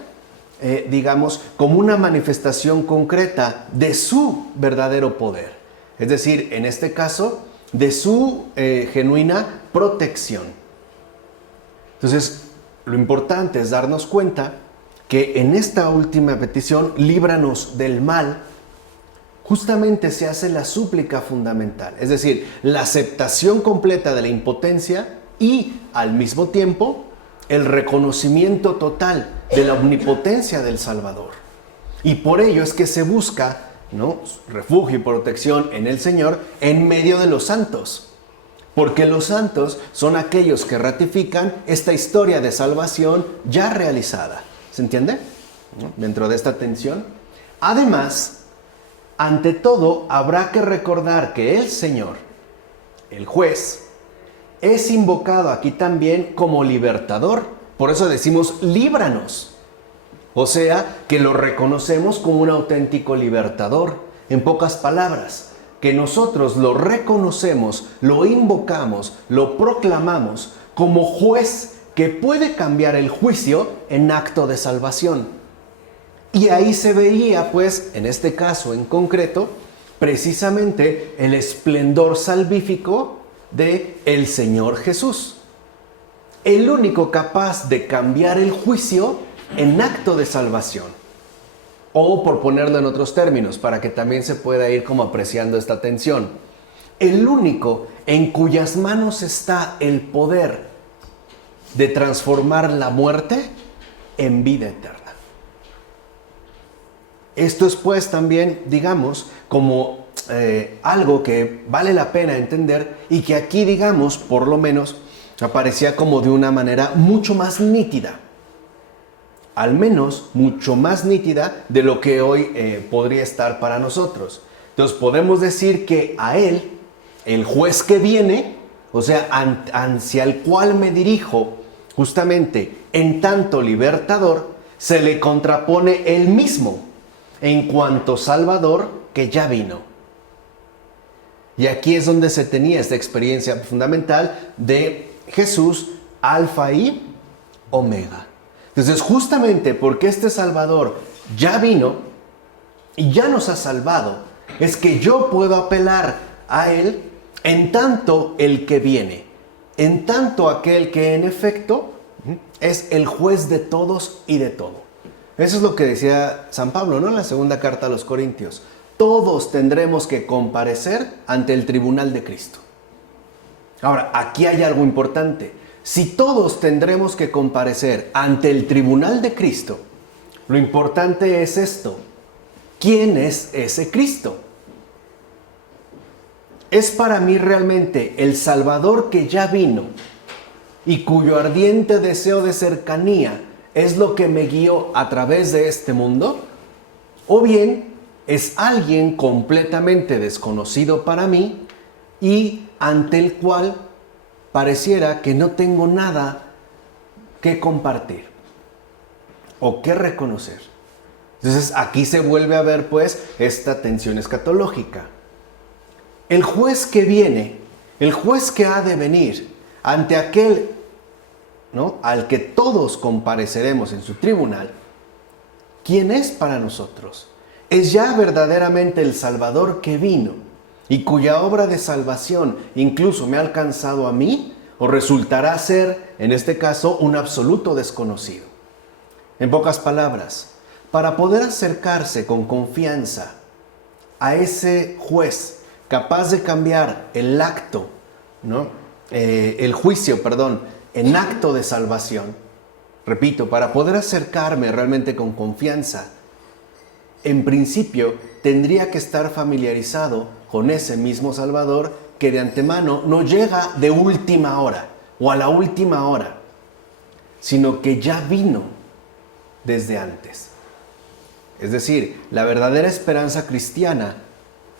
digamos, como una manifestación concreta de su verdadero poder. Es decir, en este caso, de su genuina protección. Entonces, lo importante es darnos cuenta que en esta última petición, líbranos del mal, justamente se hace la súplica fundamental. Es decir, la aceptación completa de la impotencia y, al mismo tiempo, el reconocimiento total de la omnipotencia del Salvador. Y por ello es que se busca, ¿no?, refugio y protección en el Señor en medio de los santos. Porque los santos son aquellos que ratifican esta historia de salvación ya realizada. ¿Se entiende? ¿No? Dentro de esta tensión. Además, ante todo, habrá que recordar que el Señor, el juez, es invocado aquí también como libertador. Por eso decimos, líbranos. O sea, que lo reconocemos como un auténtico libertador. En pocas palabras, que nosotros lo reconocemos, lo invocamos, lo proclamamos como juez que puede cambiar el juicio en acto de salvación. Y ahí se veía, pues, en este caso en concreto, precisamente el esplendor salvífico de el Señor Jesús. El único capaz de cambiar el juicio en acto de salvación. O, por ponerlo en otros términos, para que también se pueda ir como apreciando esta tensión, el único en cuyas manos está el poder de transformar la muerte en vida eterna. Esto es pues también, digamos, como algo que vale la pena entender y que aquí, digamos, por lo menos aparecía como de una manera mucho más nítida. Al menos mucho más nítida de lo que hoy podría estar para nosotros. Entonces podemos decir que a él, el juez que viene, o sea, hacia el cual me dirijo justamente en tanto libertador, se le contrapone él mismo en cuanto Salvador que ya vino. Y aquí es donde se tenía esta experiencia fundamental de Jesús, Alfa y Omega. Entonces, justamente porque este Salvador ya vino y ya nos ha salvado, es que yo puedo apelar a Él en tanto el que viene, en tanto aquel que en efecto es el juez de todos y de todo. Eso es lo que decía San Pablo, ¿no? En la segunda carta a los Corintios. Todos tendremos que comparecer ante el tribunal de Cristo. Ahora, aquí hay algo importante. Si todos tendremos que comparecer ante el tribunal de Cristo, lo importante es esto. ¿Quién es ese Cristo? ¿Es para mí realmente el Salvador que ya vino y cuyo ardiente deseo de cercanía es lo que me guió a través de este mundo? ¿O bien es alguien completamente desconocido para mí y ante el cual pareciera que no tengo nada que compartir o que reconocer? Entonces aquí se vuelve a ver pues esta tensión escatológica. El juez que viene, el juez que ha de venir ante aquel, ¿no?, al que todos compareceremos en su tribunal, ¿quién es para nosotros? ¿Es ya verdaderamente el Salvador que vino y cuya obra de salvación incluso me ha alcanzado a mí? ¿O resultará ser, en este caso, un absoluto desconocido? En pocas palabras, para poder acercarse con confianza a ese juez capaz de cambiar el acto, ¿no?, el juicio, en acto de salvación, repito, para poder acercarme realmente con confianza, en principio tendría que estar familiarizado con ese mismo Salvador que de antemano no llega de última hora o a la última hora, sino que ya vino desde antes. Es decir, la verdadera esperanza cristiana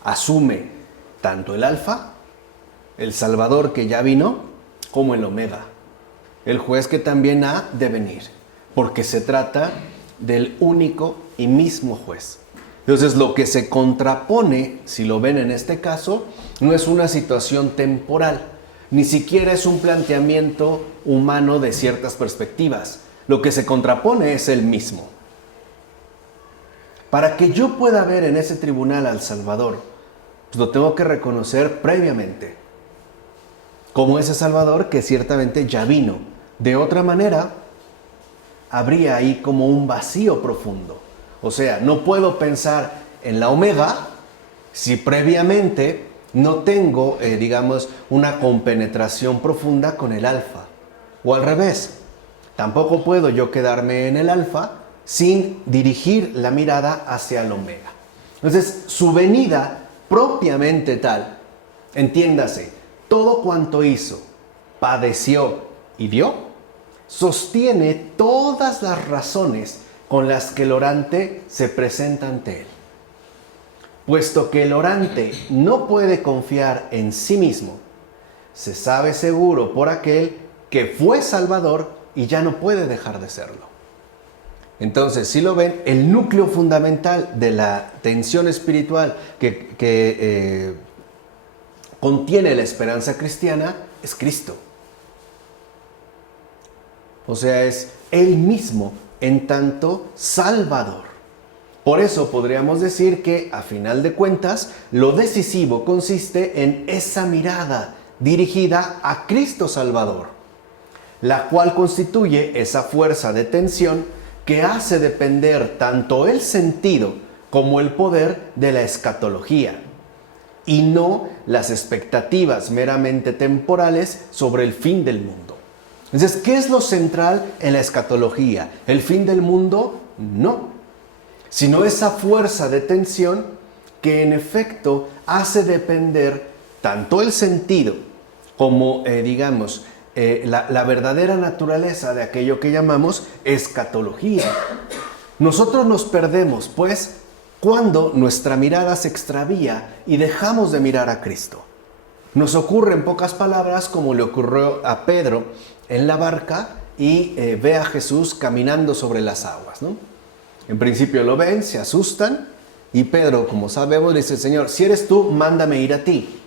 asume tanto el Alfa, el Salvador que ya vino, como el Omega, el juez que también ha de venir, porque se trata del único y mismo juez. Entonces, lo que se contrapone, si lo ven en este caso, no es una situación temporal, ni siquiera es un planteamiento humano de ciertas perspectivas. Lo que se contrapone es el mismo. Para que yo pueda ver en ese tribunal al Salvador, pues lo tengo que reconocer previamente como ese Salvador que ciertamente ya vino. De otra manera, habría ahí como un vacío profundo. O sea, no puedo pensar en la Omega si previamente no tengo, una compenetración profunda con el Alfa. O al revés, tampoco puedo yo quedarme en el Alfa sin dirigir la mirada hacia el Omega. Entonces, su venida propiamente tal, entiéndase, todo cuanto hizo, padeció y dio, sostiene todas las razones con las que el orante se presenta ante él. Puesto que el orante no puede confiar en sí mismo, se sabe seguro por aquel que fue Salvador y ya no puede dejar de serlo. Entonces, si lo ven, el núcleo fundamental de la tensión espiritual que contiene la esperanza cristiana es Cristo. O sea, es Él mismo en tanto Salvador. Por eso podríamos decir que, a final de cuentas, lo decisivo consiste en esa mirada dirigida a Cristo Salvador, la cual constituye esa fuerza de tensión que hace depender tanto el sentido como el poder de la escatología, y no las expectativas meramente temporales sobre el fin del mundo. Entonces, ¿qué es lo central en la escatología? ¿El fin del mundo? No, sino esa fuerza de tensión que en efecto hace depender tanto el sentido como, la verdadera naturaleza de aquello que llamamos escatología. Nosotros nos perdemos, pues, cuando nuestra mirada se extravía y dejamos de mirar a Cristo. Nos ocurre en pocas palabras como le ocurrió a Pedro en la barca y ve a Jesús caminando sobre las aguas, ¿no? En principio lo ven, se asustan y Pedro, como sabemos, le dice: Señor, si eres tú, mándame ir a ti.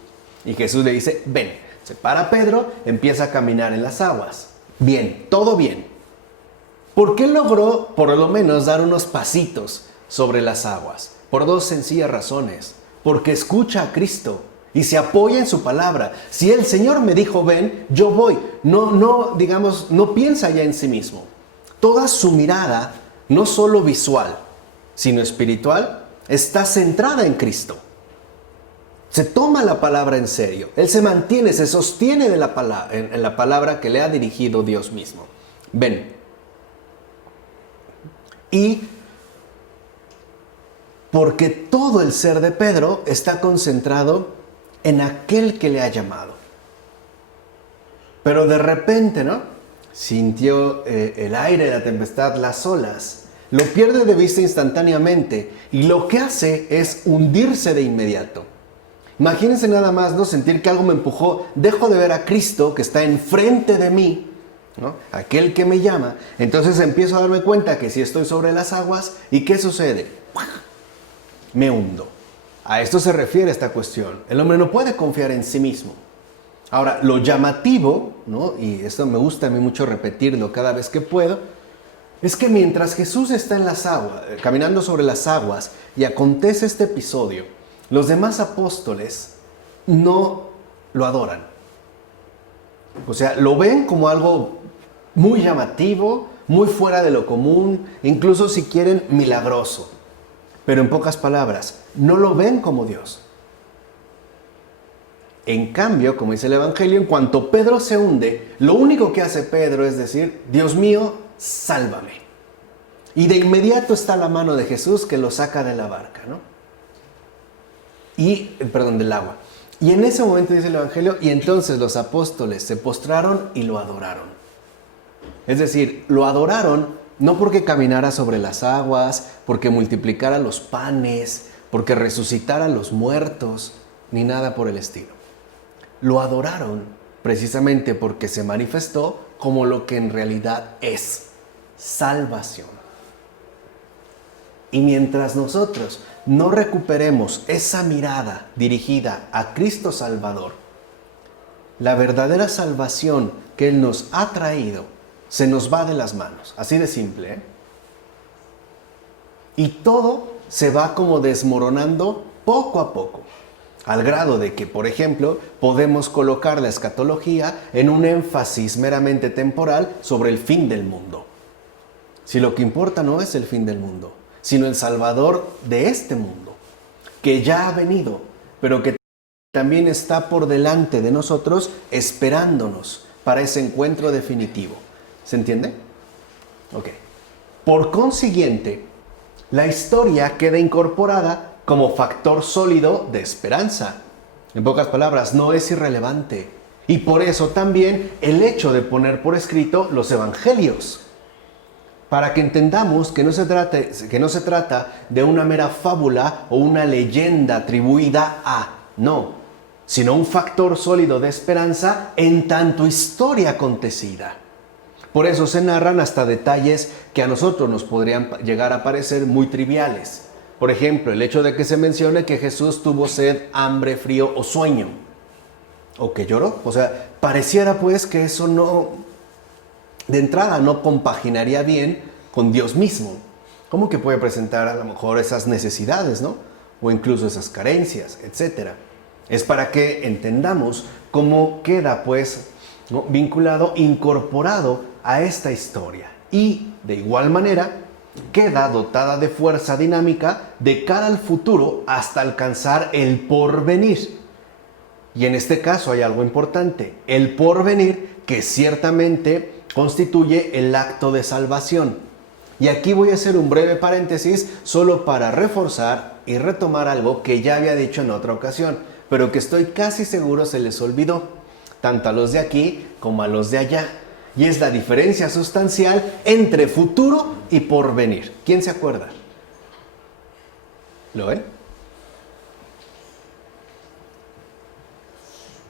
Y Jesús le dice: ven. Se para Pedro, empieza a caminar en las aguas. Bien, todo bien. ¿Por qué logró por lo menos dar unos pasitos sobre las aguas? Por dos sencillas razones. Porque escucha a Cristo y se apoya en su palabra. Si el Señor me dijo ven, yo voy. No piensa ya en sí mismo. Toda su mirada, no solo visual, sino espiritual, está centrada en Cristo. Se toma la palabra en serio. Él se mantiene, se sostiene de en la palabra que le ha dirigido Dios mismo. Ven. Y porque todo el ser de Pedro está concentrado en aquel que le ha llamado. Pero de repente, ¿no? Sintió el aire, la tempestad, las olas. Lo pierde de vista instantáneamente y lo que hace es hundirse de inmediato. Imagínense nada más, ¿no? Sentir que algo me empujó. Dejo de ver a Cristo que está enfrente de mí, ¿no? Aquel que me llama. Entonces empiezo a darme cuenta que si estoy sobre las aguas, ¿y qué sucede? Me hundo. A esto se refiere esta cuestión. El hombre no puede confiar en sí mismo. Ahora, lo llamativo, ¿no? Y esto me gusta a mí mucho repetirlo cada vez que puedo, es que mientras Jesús está en las aguas, caminando sobre las aguas, y acontece este episodio, los demás apóstoles no lo adoran. O sea, lo ven como algo muy llamativo, muy fuera de lo común, incluso si quieren milagroso. Pero en pocas palabras, no lo ven como Dios. En cambio, como dice el Evangelio, en cuanto Pedro se hunde, lo único que hace Pedro es decir: Dios mío, sálvame. Y de inmediato está la mano de Jesús que lo saca de la barca, ¿no? Del agua. Y en ese momento dice el Evangelio, y entonces los apóstoles se postraron y lo adoraron. Es decir, lo adoraron no porque caminara sobre las aguas, porque multiplicara los panes, porque resucitara a los muertos, ni nada por el estilo. Lo adoraron precisamente porque se manifestó como lo que en realidad es: salvación. Y mientras nosotros no recuperemos esa mirada dirigida a Cristo Salvador, la verdadera salvación que Él nos ha traído se nos va de las manos. Así de simple, ¿eh? Y todo se va como desmoronando poco a poco, al grado de que, por ejemplo, podemos colocar la escatología en un énfasis meramente temporal sobre el fin del mundo. Si lo que importa no es el fin del mundo, sino el Salvador de este mundo, que ya ha venido, pero que también está por delante de nosotros esperándonos para ese encuentro definitivo. ¿Se entiende? Ok. Por consiguiente, la historia queda incorporada como factor sólido de esperanza. En pocas palabras, no es irrelevante. Y por eso también el hecho de poner por escrito los evangelios, para que entendamos que no se trata de una mera fábula o una leyenda atribuida a, no, sino un factor sólido de esperanza en tanto historia acontecida. Por eso se narran hasta detalles que a nosotros nos podrían llegar a parecer muy triviales. Por ejemplo, el hecho de que se mencione que Jesús tuvo sed, hambre, frío o sueño, o que lloró. O sea, pareciera pues que eso no, de entrada, no compaginaría bien con Dios mismo. ¿Cómo que puede presentar a lo mejor esas necesidades, ¿no? O incluso esas carencias, etc. Es para que entendamos cómo queda pues, ¿no?, vinculado, incorporado a esta historia. Y de igual manera queda dotada de fuerza dinámica de cara al futuro hasta alcanzar el porvenir. Y en este caso hay algo importante: el porvenir que ciertamente constituye el acto de salvación. Y aquí voy a hacer un breve paréntesis solo para reforzar y retomar algo que ya había dicho en otra ocasión, pero que estoy casi seguro se les olvidó, tanto a los de aquí como a los de allá. Y es la diferencia sustancial entre futuro y porvenir. ¿Quién se acuerda? ¿Lo ven?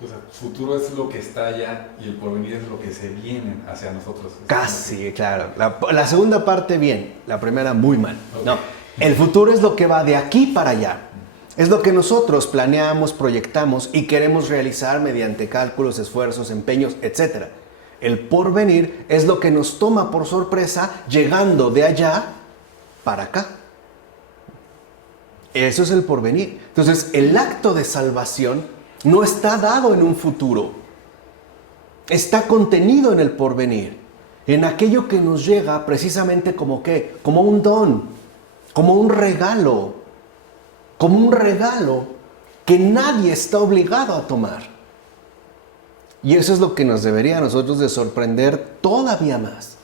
O sea, futuro es lo que está allá y el porvenir es lo que se viene hacia nosotros. Casi, claro. La segunda parte bien, la primera muy mal. Okay. No, el futuro es lo que va de aquí para allá. Es lo que nosotros planeamos, proyectamos y queremos realizar mediante cálculos, esfuerzos, empeños, etc. El porvenir es lo que nos toma por sorpresa llegando de allá para acá. Eso es el porvenir. Entonces, el acto de salvación no está dado en un futuro. Está contenido en el porvenir. En aquello que nos llega precisamente como ¿qué? Como un don, como un regalo. Como un regalo que nadie está obligado a tomar. Y eso es lo que nos debería a nosotros de sorprender todavía más.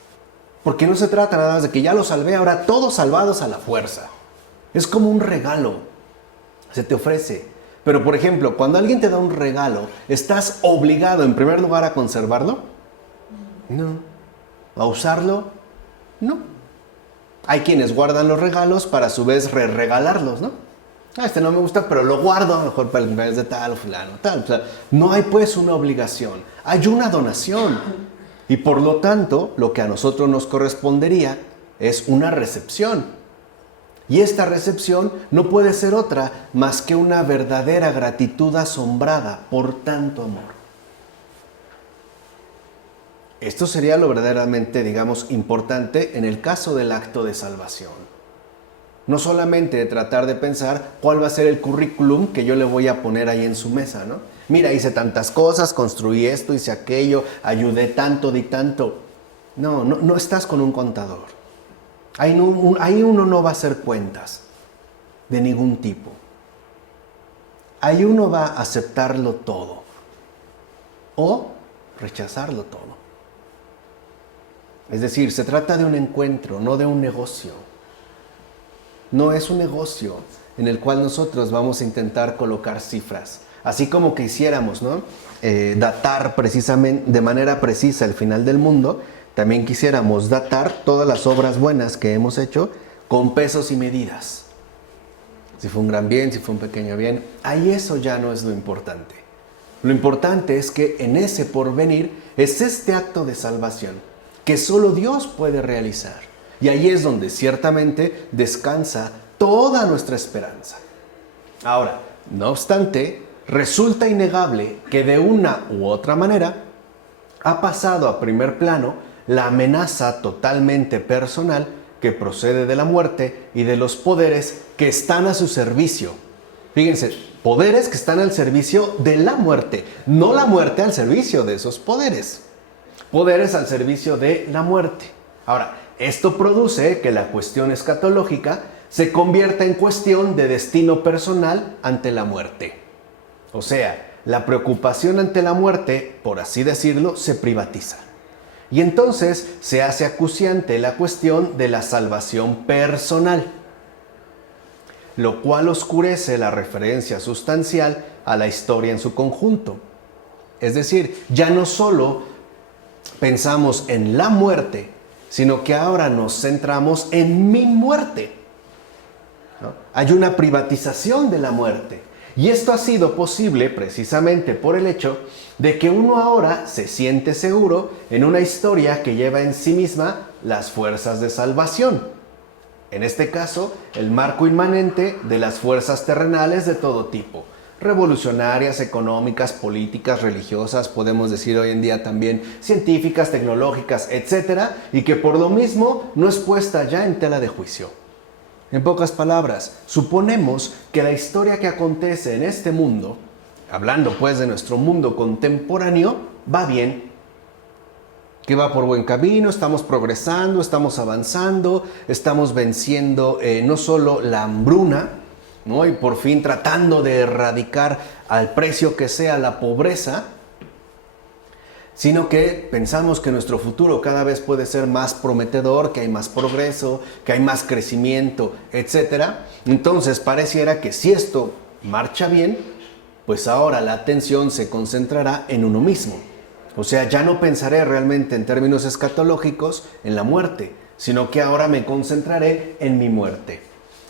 Porque no se trata nada más de que ya lo salvé, ahora todos salvados a la fuerza. Es como un regalo. Se te ofrece. Pero por ejemplo, cuando alguien te da un regalo, ¿estás obligado en primer lugar a conservarlo? No. ¿A usarlo? No. Hay quienes guardan los regalos para a su vez regalarlos, ¿no? Este no me gusta, pero lo guardo mejor para el mes de tal, fulano, tal. O sea, no hay pues una obligación, hay una donación. Y por lo tanto, lo que a nosotros nos correspondería es una recepción. Y esta recepción no puede ser otra más que una verdadera gratitud asombrada por tanto amor. Esto sería lo verdaderamente, digamos, importante en el caso del acto de salvación. No solamente tratar de pensar cuál va a ser el currículum que yo le voy a poner ahí en su mesa, ¿no? Mira, hice tantas cosas, construí esto, hice aquello, ayudé tanto, di tanto. No estás con un contador. Ahí uno no va a hacer cuentas de ningún tipo. Ahí uno va a aceptarlo todo o rechazarlo todo. Es decir, se trata de un encuentro, no de un negocio. No es un negocio en el cual nosotros vamos a intentar colocar cifras. Así como que hiciéramos, ¿no? Datar precisamente, de manera precisa el final del mundo, también quisiéramos datar todas las obras buenas que hemos hecho con pesos y medidas. Si fue un gran bien, si fue un pequeño bien, ahí eso ya no es lo importante. Lo importante es que en ese porvenir es este acto de salvación que solo Dios puede realizar. Y ahí es donde ciertamente descansa toda nuestra esperanza. Ahora, no obstante, resulta innegable que de una u otra manera ha pasado a primer plano la amenaza totalmente personal que procede de la muerte y de los poderes que están a su servicio. Fíjense, poderes que están al servicio de la muerte, no la muerte al servicio de esos poderes. Poderes al servicio de la muerte. Ahora, esto produce que la cuestión escatológica se convierta en cuestión de destino personal ante la muerte. O sea, la preocupación ante la muerte, por así decirlo, se privatiza. Y entonces se hace acuciante la cuestión de la salvación personal, lo cual oscurece la referencia sustancial a la historia en su conjunto. Es decir, ya no solo pensamos en la muerte, sino que ahora nos centramos en mi muerte, ¿no? Hay una privatización de la muerte. Y esto ha sido posible precisamente por el hecho de que uno ahora se siente seguro en una historia que lleva en sí misma las fuerzas de salvación. En este caso, el marco inmanente de las fuerzas terrenales de todo tipo. Revolucionarias, económicas, políticas, religiosas, podemos decir hoy en día también científicas, tecnológicas, etc. Y que por lo mismo no es puesta ya en tela de juicio. En pocas palabras, suponemos que la historia que acontece en este mundo, hablando pues de nuestro mundo contemporáneo, va bien. Que va por buen camino, estamos progresando, estamos avanzando, estamos venciendo no solo la hambruna, ¿no? Y por fin tratando de erradicar al precio que sea la pobreza, sino que pensamos que nuestro futuro cada vez puede ser más prometedor, que hay más progreso, que hay más crecimiento, etc. Entonces pareciera que si esto marcha bien, pues ahora la atención se concentrará en uno mismo. O sea, ya no pensaré realmente en términos escatológicos en la muerte, sino que ahora me concentraré en mi muerte.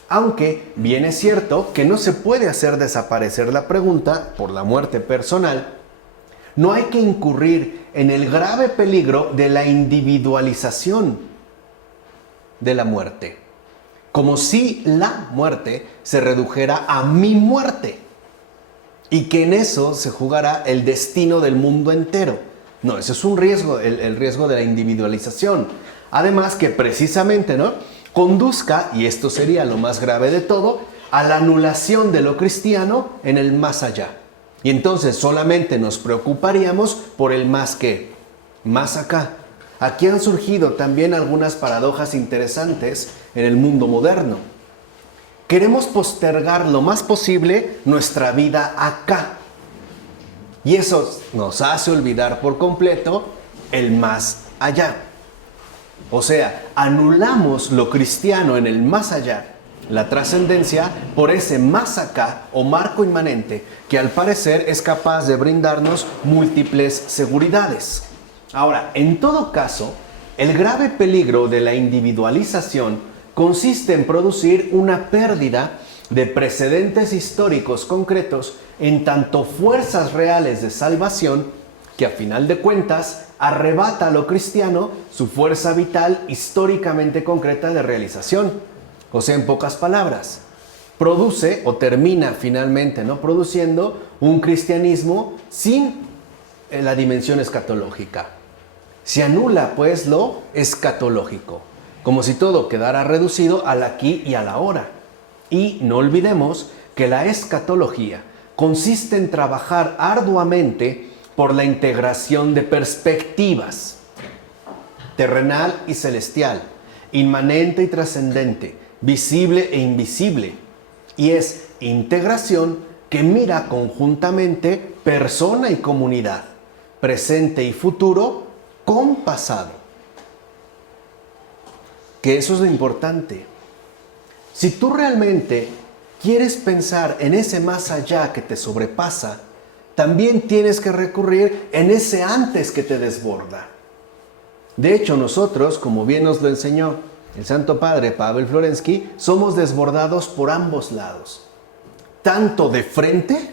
Aunque bien es cierto que no se puede hacer desaparecer la pregunta por la muerte personal, no hay que incurrir en el grave peligro de la individualización de la muerte, como si la muerte se redujera a mi muerte y que en eso se jugara el destino del mundo entero. No, ese es un riesgo, el riesgo de la individualización. Además que precisamente, ¿no?, conduzca, y esto sería lo más grave de todo, a la anulación de lo cristiano en el más allá. Y entonces solamente nos preocuparíamos por el más que, más acá. Aquí han surgido también algunas paradojas interesantes en el mundo moderno. Queremos postergar lo más posible nuestra vida acá. Y eso nos hace olvidar por completo el más allá. O sea, anulamos lo cristiano en el más allá, la trascendencia, por ese más acá o marco inmanente que al parecer es capaz de brindarnos múltiples seguridades. Ahora, en todo caso, el grave peligro de la individualización consiste en producir una pérdida de precedentes históricos concretos en tanto fuerzas reales de salvación que a final de cuentas arrebata a lo cristiano su fuerza vital históricamente concreta de realización. O sea, en pocas palabras, produce o termina finalmente no produciendo un cristianismo sin la dimensión escatológica. Se anula pues lo escatológico, como si todo quedara reducido al aquí y a la ahora. Y no olvidemos que la escatología consiste en trabajar arduamente por la integración de perspectivas, terrenal y celestial, inmanente y trascendente, visible e invisible. Y es integración que mira conjuntamente persona y comunidad, presente y futuro con pasado. Que eso es lo importante. Si tú realmente quieres pensar en ese más allá que te sobrepasa, también tienes que recurrir en ese antes que te desborda. De hecho, nosotros, como bien nos lo enseñó el Santo Padre Pavel Florensky, somos desbordados por ambos lados, tanto de frente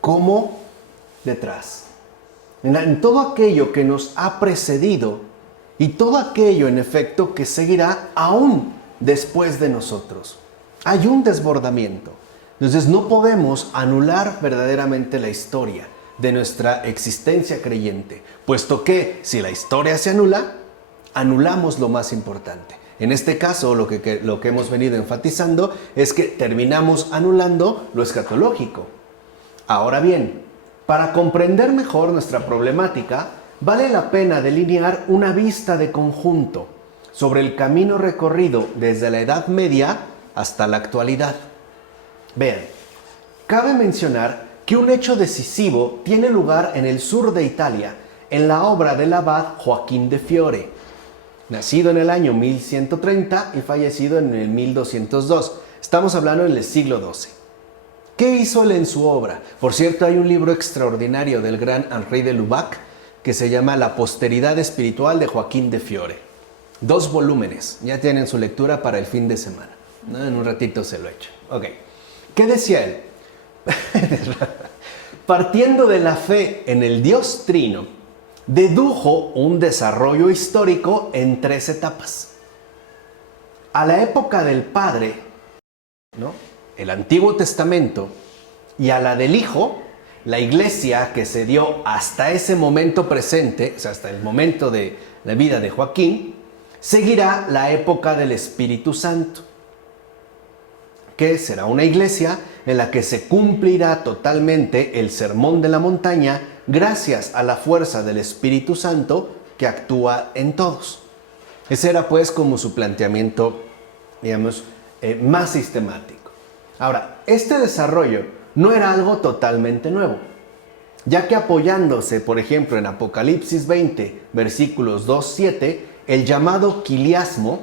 como detrás. En todo aquello que nos ha precedido y todo aquello, en efecto, que seguirá aún después de nosotros. Hay un desbordamiento. Entonces no podemos anular verdaderamente la historia de nuestra existencia creyente, puesto que si la historia se anula, anulamos lo más importante. En este caso, lo que hemos venido enfatizando es que terminamos anulando lo escatológico. Ahora bien, para comprender mejor nuestra problemática, vale la pena delinear una vista de conjunto sobre el camino recorrido desde la Edad Media hasta la actualidad. Vean, cabe mencionar que un hecho decisivo tiene lugar en el sur de Italia, en la obra del abad Joaquín de Fiore, nacido en el año 1130 y fallecido en el 1202. Estamos hablando en el siglo XII. ¿Qué hizo él en su obra? Por cierto, hay un libro extraordinario del gran Henri de Lubac que se llama La posteridad espiritual de Joaquín de Fiore. 2 volúmenes, ya tienen su lectura para el fin de semana, ¿no? En un ratito se lo echo. Ok, ¿qué decía él? Partiendo de la fe en el Dios Trino, dedujo un desarrollo histórico en 3 etapas. A la época del Padre, ¿no?, el Antiguo Testamento, y a la del Hijo, la Iglesia que se dio hasta ese momento presente, o sea, hasta el momento de la vida de Joaquín, seguirá la época del Espíritu Santo, que será una iglesia en la que se cumplirá totalmente el sermón de la montaña gracias a la fuerza del Espíritu Santo que actúa en todos. Ese era pues como su planteamiento, digamos, más sistemático. Ahora, este desarrollo no era algo totalmente nuevo. ya que apoyándose, por ejemplo, en Apocalipsis 20, versículos 2-7, el llamado quiliasmo,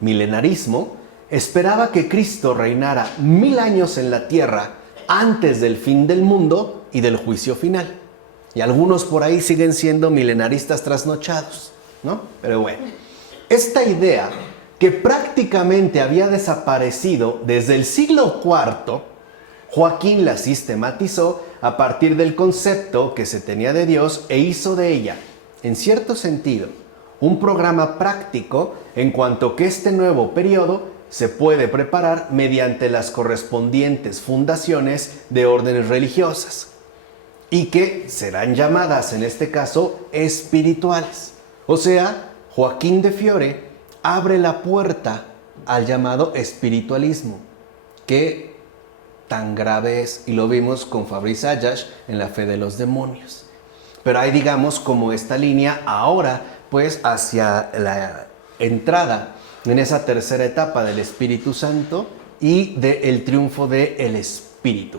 milenarismo, esperaba que Cristo reinara 1000 años en la tierra antes del fin del mundo y del juicio final. Y algunos por ahí siguen siendo milenaristas trasnochados, ¿no? Pero bueno, esta idea que prácticamente había desaparecido desde el siglo IV, Joaquín la sistematizó a partir del concepto que se tenía de Dios e hizo de ella, en cierto sentido, un programa práctico en cuanto que este nuevo periodo se puede preparar mediante las correspondientes fundaciones de órdenes religiosas y que serán llamadas en este caso espirituales. O sea, Joaquín de Fiore abre la puerta al llamado espiritualismo, que tan grave es, y lo vimos con Fabrice Ayash en La fe de los demonios. Pero hay, digamos, como esta línea ahora, pues, hacia la entrada en esa tercera etapa del Espíritu Santo y del triunfo del Espíritu.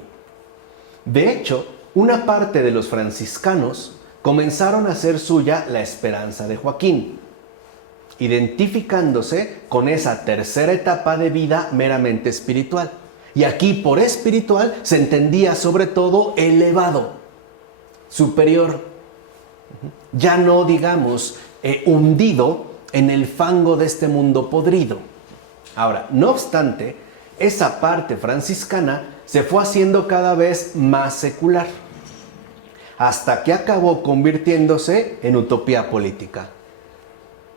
De hecho, una parte de los franciscanos comenzaron a hacer suya la esperanza de Joaquín, identificándose con esa tercera etapa de vida meramente espiritual. Y aquí por espiritual se entendía sobre todo elevado, superior, ya no, digamos, hundido en el fango de este mundo podrido. Ahora, no obstante, esa parte franciscana se fue haciendo cada vez más secular, hasta que acabó convirtiéndose en utopía política.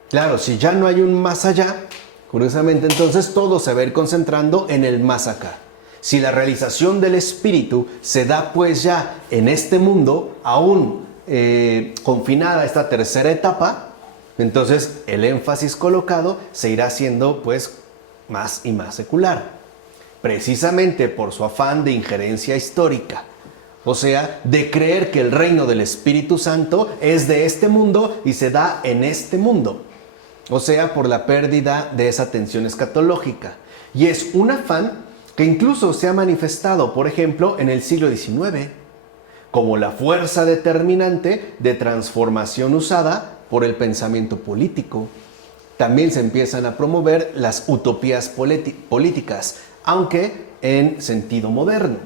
Claro, si ya no hay un más allá, curiosamente entonces todo se va a ir concentrando en el más acá. Si la realización del espíritu se da pues ya en este mundo, aún confinada a esta tercera etapa, entonces el énfasis colocado se irá haciendo pues más y más secular, precisamente por su afán de injerencia histórica, o sea, de creer que el reino del Espíritu Santo es de este mundo y se da en este mundo, o sea, por la pérdida de esa tensión escatológica. Y es un afán que incluso se ha manifestado, por ejemplo, en el siglo XIX, como la fuerza determinante de transformación usada por el pensamiento político. También se empiezan a promover las utopías políticas, aunque en sentido moderno.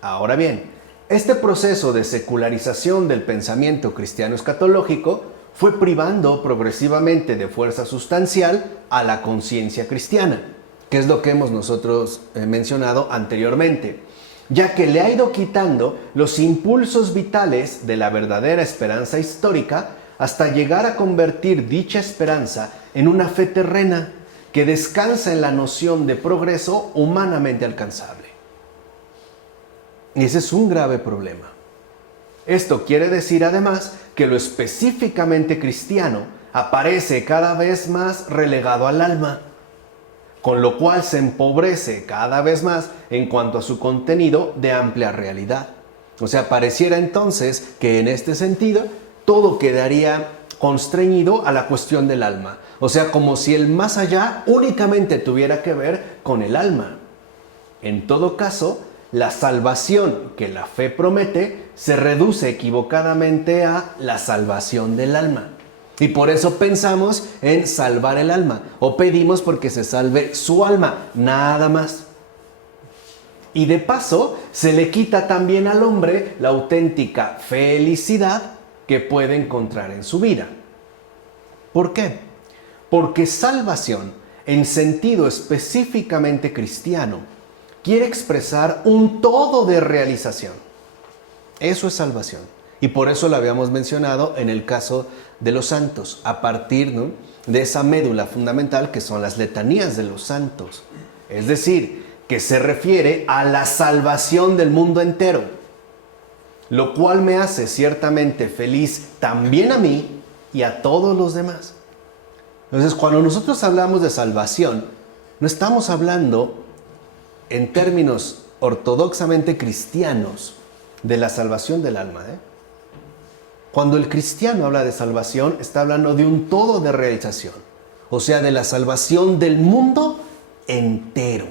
Ahora bien, este proceso de secularización del pensamiento cristiano escatológico fue privando progresivamente de fuerza sustancial a la conciencia cristiana, que es lo que hemos nosotros mencionado anteriormente, ya que le ha ido quitando los impulsos vitales de la verdadera esperanza histórica hasta llegar a convertir dicha esperanza en una fe terrena que descansa en la noción de progreso humanamente alcanzable. Y ese es un grave problema. Esto quiere decir además que lo específicamente cristiano aparece cada vez más relegado al alma, con lo cual se empobrece cada vez más en cuanto a su contenido de amplia realidad. O sea, pareciera entonces que en este sentido todo quedaría constreñido a la cuestión del alma. O sea, como si el más allá únicamente tuviera que ver con el alma. En todo caso, la salvación que la fe promete se reduce equivocadamente a la salvación del alma. Y por eso pensamos en salvar el alma, o pedimos porque se salve su alma, nada más. Y de paso, se le quita también al hombre la auténtica felicidad que puede encontrar en su vida. ¿Por qué? Porque salvación, en sentido específicamente cristiano, quiere expresar un todo de realización. Eso es salvación. Y por eso lo habíamos mencionado en el caso de los santos, a partir, ¿no?, de esa médula fundamental que son las letanías de los santos. Es decir, que se refiere a la salvación del mundo entero, lo cual me hace ciertamente feliz también a mí y a todos los demás. Entonces, cuando nosotros hablamos de salvación, no estamos hablando en términos ortodoxamente cristianos de la salvación del alma, Cuando el cristiano habla de salvación, está hablando de un todo de realización, o sea, de la salvación del mundo entero.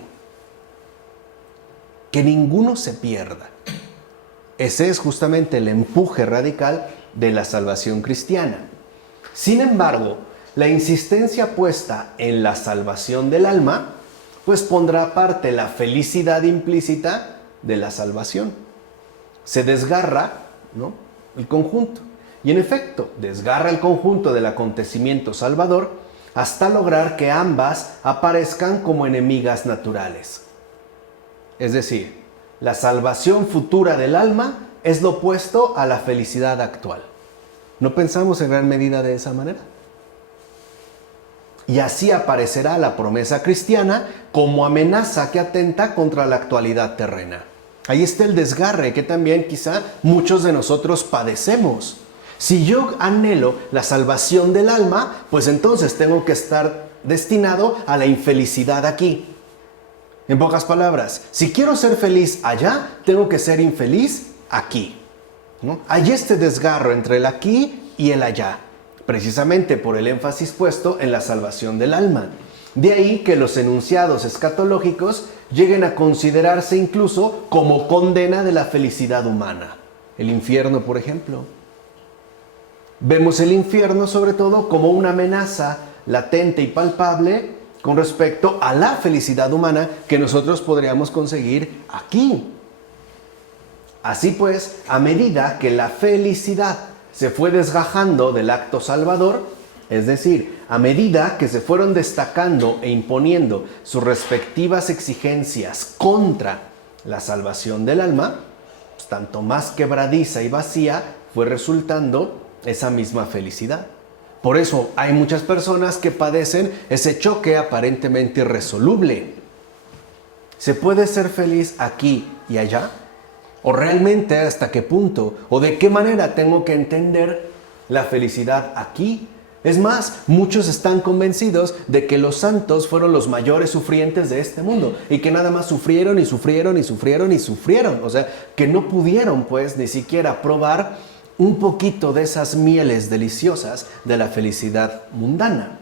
Que ninguno se pierda. Ese es justamente el empuje radical de la salvación cristiana. Sin embargo, la insistencia puesta en la salvación del alma, pues pondrá aparte la felicidad implícita de la salvación. Se desgarra, ¿no?, el conjunto. Y en efecto, desgarra el conjunto del acontecimiento salvador hasta lograr que ambas aparezcan como enemigas naturales. Es decir, la salvación futura del alma es lo opuesto a la felicidad actual. ¿No pensamos en gran medida de esa manera? Y así aparecerá la promesa cristiana como amenaza que atenta contra la actualidad terrena. Ahí está el desgarre que también quizá muchos de nosotros padecemos. Si yo anhelo la salvación del alma, pues entonces tengo que estar destinado a la infelicidad aquí. En pocas palabras, si quiero ser feliz allá, tengo que ser infeliz aquí, ¿no? Hay este desgarro entre el aquí y el allá, precisamente por el énfasis puesto en la salvación del alma. De ahí que los enunciados escatológicos lleguen a considerarse incluso como condena de la felicidad humana. El infierno, por ejemplo. Vemos el infierno sobre todo como una amenaza latente y palpable con respecto a la felicidad humana que nosotros podríamos conseguir aquí. Así pues, a medida que la felicidad se fue desgajando del acto salvador, es decir, a medida que se fueron destacando e imponiendo sus respectivas exigencias contra la salvación del alma, pues, tanto más quebradiza y vacía fue resultando esa misma felicidad. Por eso hay muchas personas que padecen ese choque aparentemente irresoluble. ¿Se puede ser feliz aquí y allá? ¿O realmente hasta qué punto? ¿O de qué manera tengo que entender la felicidad aquí? Es más, muchos están convencidos de que los santos fueron los mayores sufrientes de este mundo y que nada más sufrieron y sufrieron y sufrieron y sufrieron. O sea, que no pudieron pues ni siquiera probar un poquito de esas mieles deliciosas de la felicidad mundana.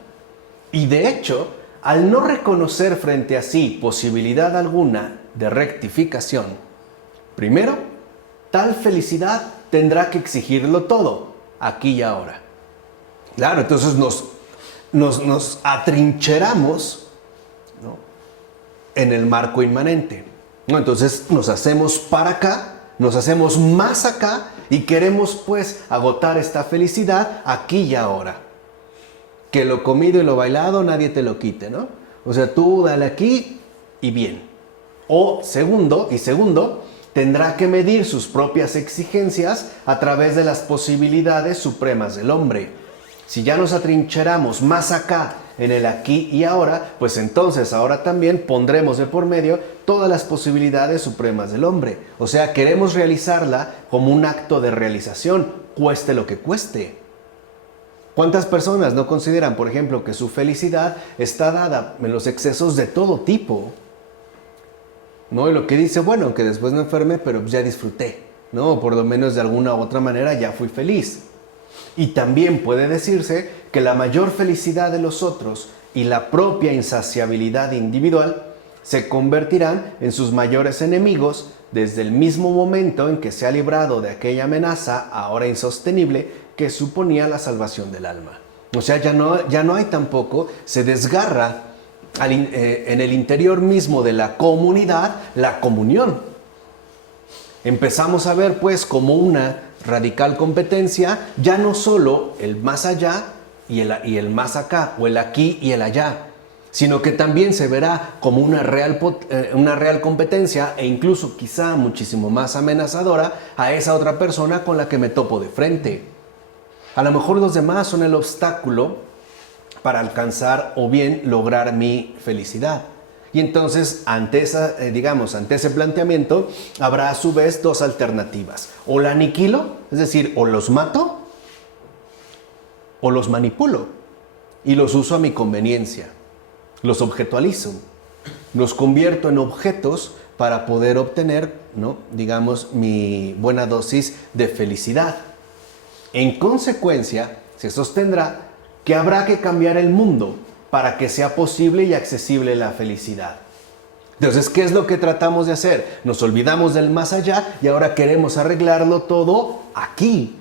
Y de hecho, al no reconocer frente a sí posibilidad alguna de rectificación, primero, tal felicidad tendrá que exigirlo todo, aquí y ahora. Claro, entonces nos atrincheramos, ¿no?, en el marco inmanente, ¿no? Entonces nos hacemos para acá, nos hacemos más acá y queremos pues agotar esta felicidad aquí y ahora. Que lo comido y lo bailado nadie te lo quite, ¿no? O sea, tú dale aquí y bien. O segundo, tendrá que medir sus propias exigencias a través de las posibilidades supremas del hombre. Si ya nos atrincheramos más acá en el aquí y ahora, pues entonces ahora también pondremos de por medio todas las posibilidades supremas del hombre. O sea, queremos realizarla como un acto de realización, cueste lo que cueste. ¿Cuántas personas no consideran, por ejemplo, que su felicidad está dada en los excesos de todo tipo? ¿No? Y lo que dice, bueno, aunque después me enferme, pero ya disfruté, ¿no? Por lo menos de alguna u otra manera ya fui feliz. Y también puede decirse que la mayor felicidad de los otros y la propia insaciabilidad individual se convertirán en sus mayores enemigos desde el mismo momento en que se ha librado de aquella amenaza ahora insostenible que suponía la salvación del alma. O sea, ya no hay tampoco, se desgarra en el interior mismo de la comunidad la comunión. Empezamos a ver pues como una radical competencia, ya no solo el más allá y el más acá, o el aquí y el allá, sino que también se verá como una real competencia e incluso quizá muchísimo más amenazadora a esa otra persona con la que me topo de frente. A lo mejor los demás son el obstáculo para alcanzar o bien lograr mi felicidad. Y entonces, ante ese planteamiento, habrá a su vez dos alternativas. O la aniquilo, es decir, o los mato, o los manipulo y los uso a mi conveniencia. Los objetualizo, los convierto en objetos para poder obtener, ¿no?, digamos, mi buena dosis de felicidad. En consecuencia, se sostendrá que habrá que cambiar el mundo para que sea posible y accesible la felicidad. Entonces, ¿qué es lo que tratamos de hacer? Nos olvidamos del más allá y ahora queremos arreglarlo todo aquí.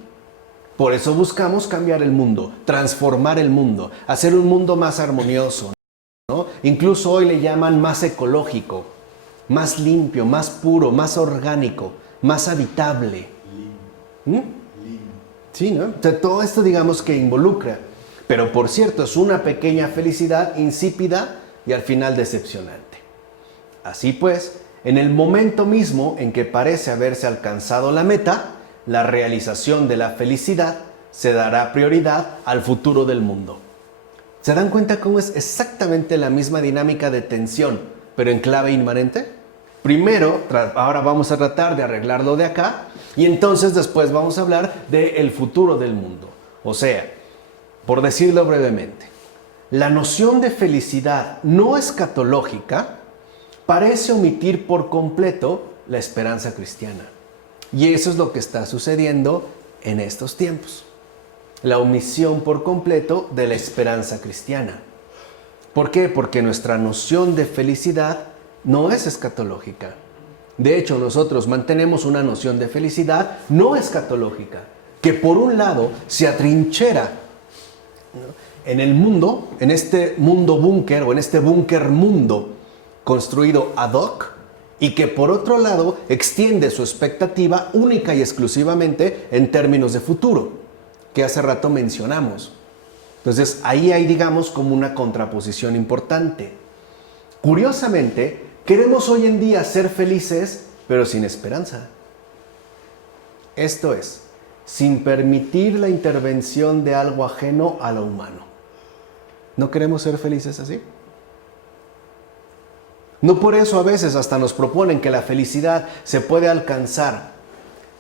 Por eso buscamos cambiar el mundo, transformar el mundo, hacer un mundo más armonioso, ¿no? Incluso hoy le llaman más ecológico, más limpio, más puro, más orgánico, más habitable. Sí, ¿no? O sea, todo esto digamos que involucra. Pero por cierto, es una pequeña felicidad insípida y al final decepcionante. Así pues, en el momento mismo en que parece haberse alcanzado la meta, la realización de la felicidad se dará prioridad al futuro del mundo. ¿Se dan cuenta cómo es exactamente la misma dinámica de tensión, pero en clave inmanente? Primero, ahora vamos a tratar de arreglarlo de acá y entonces después vamos a hablar del futuro del mundo. O sea, por decirlo brevemente, la noción de felicidad no escatológica parece omitir por completo la esperanza cristiana. Y eso es lo que está sucediendo en estos tiempos. La omisión por completo de la esperanza cristiana. ¿Por qué? Porque nuestra noción de felicidad no es escatológica. De hecho, nosotros mantenemos una noción de felicidad no escatológica, que por un lado se atrinchera en el mundo, en este mundo búnker o en este búnker mundo construido ad hoc, y que por otro lado extiende su expectativa única y exclusivamente en términos de futuro, que hace rato mencionamos. Entonces ahí hay, digamos, como una contraposición importante. Curiosamente, queremos hoy en día ser felices, pero sin esperanza. Esto es, sin permitir la intervención de algo ajeno a lo humano. ¿No queremos ser felices así? No por eso a veces hasta nos proponen que la felicidad se puede alcanzar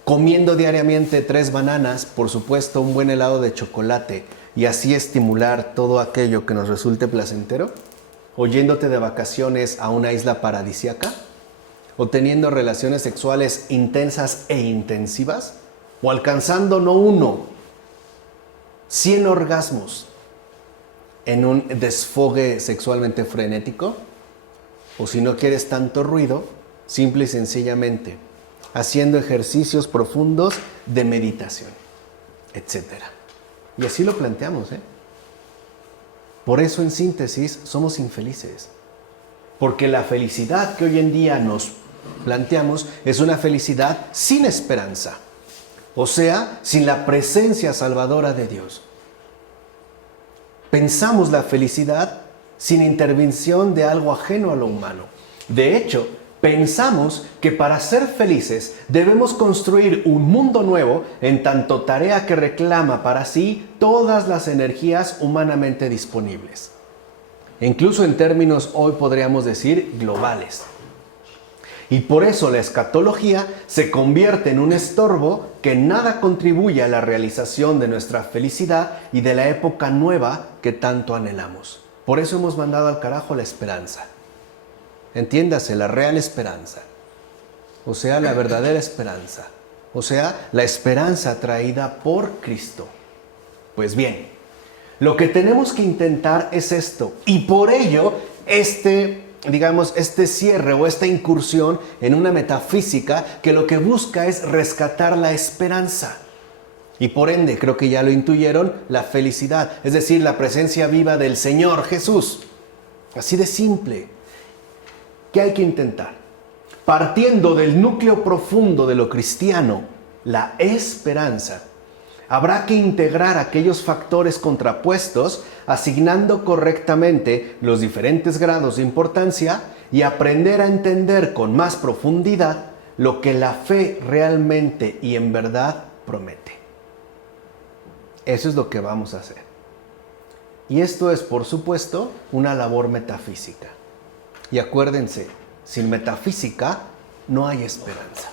comiendo diariamente 3 bananas, por supuesto un buen helado de chocolate y así estimular todo aquello que nos resulte placentero, o yéndote de vacaciones a una isla paradisíaca, o teniendo relaciones sexuales intensas e intensivas, o alcanzando no 1, 100 orgasmos en un desfogue sexualmente frenético. O si no quieres tanto ruido, simple y sencillamente, haciendo ejercicios profundos de meditación, etc. Y así lo planteamos, ¿eh? Por eso, en síntesis, somos infelices. Porque la felicidad que hoy en día nos planteamos es una felicidad sin esperanza. O sea, sin la presencia salvadora de Dios. Pensamos la felicidad sin intervención de algo ajeno a lo humano. De hecho, pensamos que para ser felices debemos construir un mundo nuevo en tanto tarea que reclama para sí todas las energías humanamente disponibles. Incluso en términos hoy podríamos decir globales. Y por eso la escatología se convierte en un estorbo que nada contribuye a la realización de nuestra felicidad y de la época nueva que tanto anhelamos. Por eso hemos mandado al carajo la esperanza. Entiéndase, la real esperanza. O sea, la verdadera esperanza. O sea, la esperanza traída por Cristo. Pues bien, lo que tenemos que intentar es esto. Y por ello, este cierre o esta incursión en una metafísica que lo que busca es rescatar la esperanza. Y por ende, creo que ya lo intuyeron, la felicidad, es decir, la presencia viva del Señor Jesús. Así de simple. ¿Qué hay que intentar? Partiendo del núcleo profundo de lo cristiano, la esperanza, habrá que integrar aquellos factores contrapuestos, asignando correctamente los diferentes grados de importancia y aprender a entender con más profundidad lo que la fe realmente y en verdad promete. Eso es lo que vamos a hacer. Y esto es, por supuesto, una labor metafísica. Y acuérdense, sin metafísica no hay esperanza.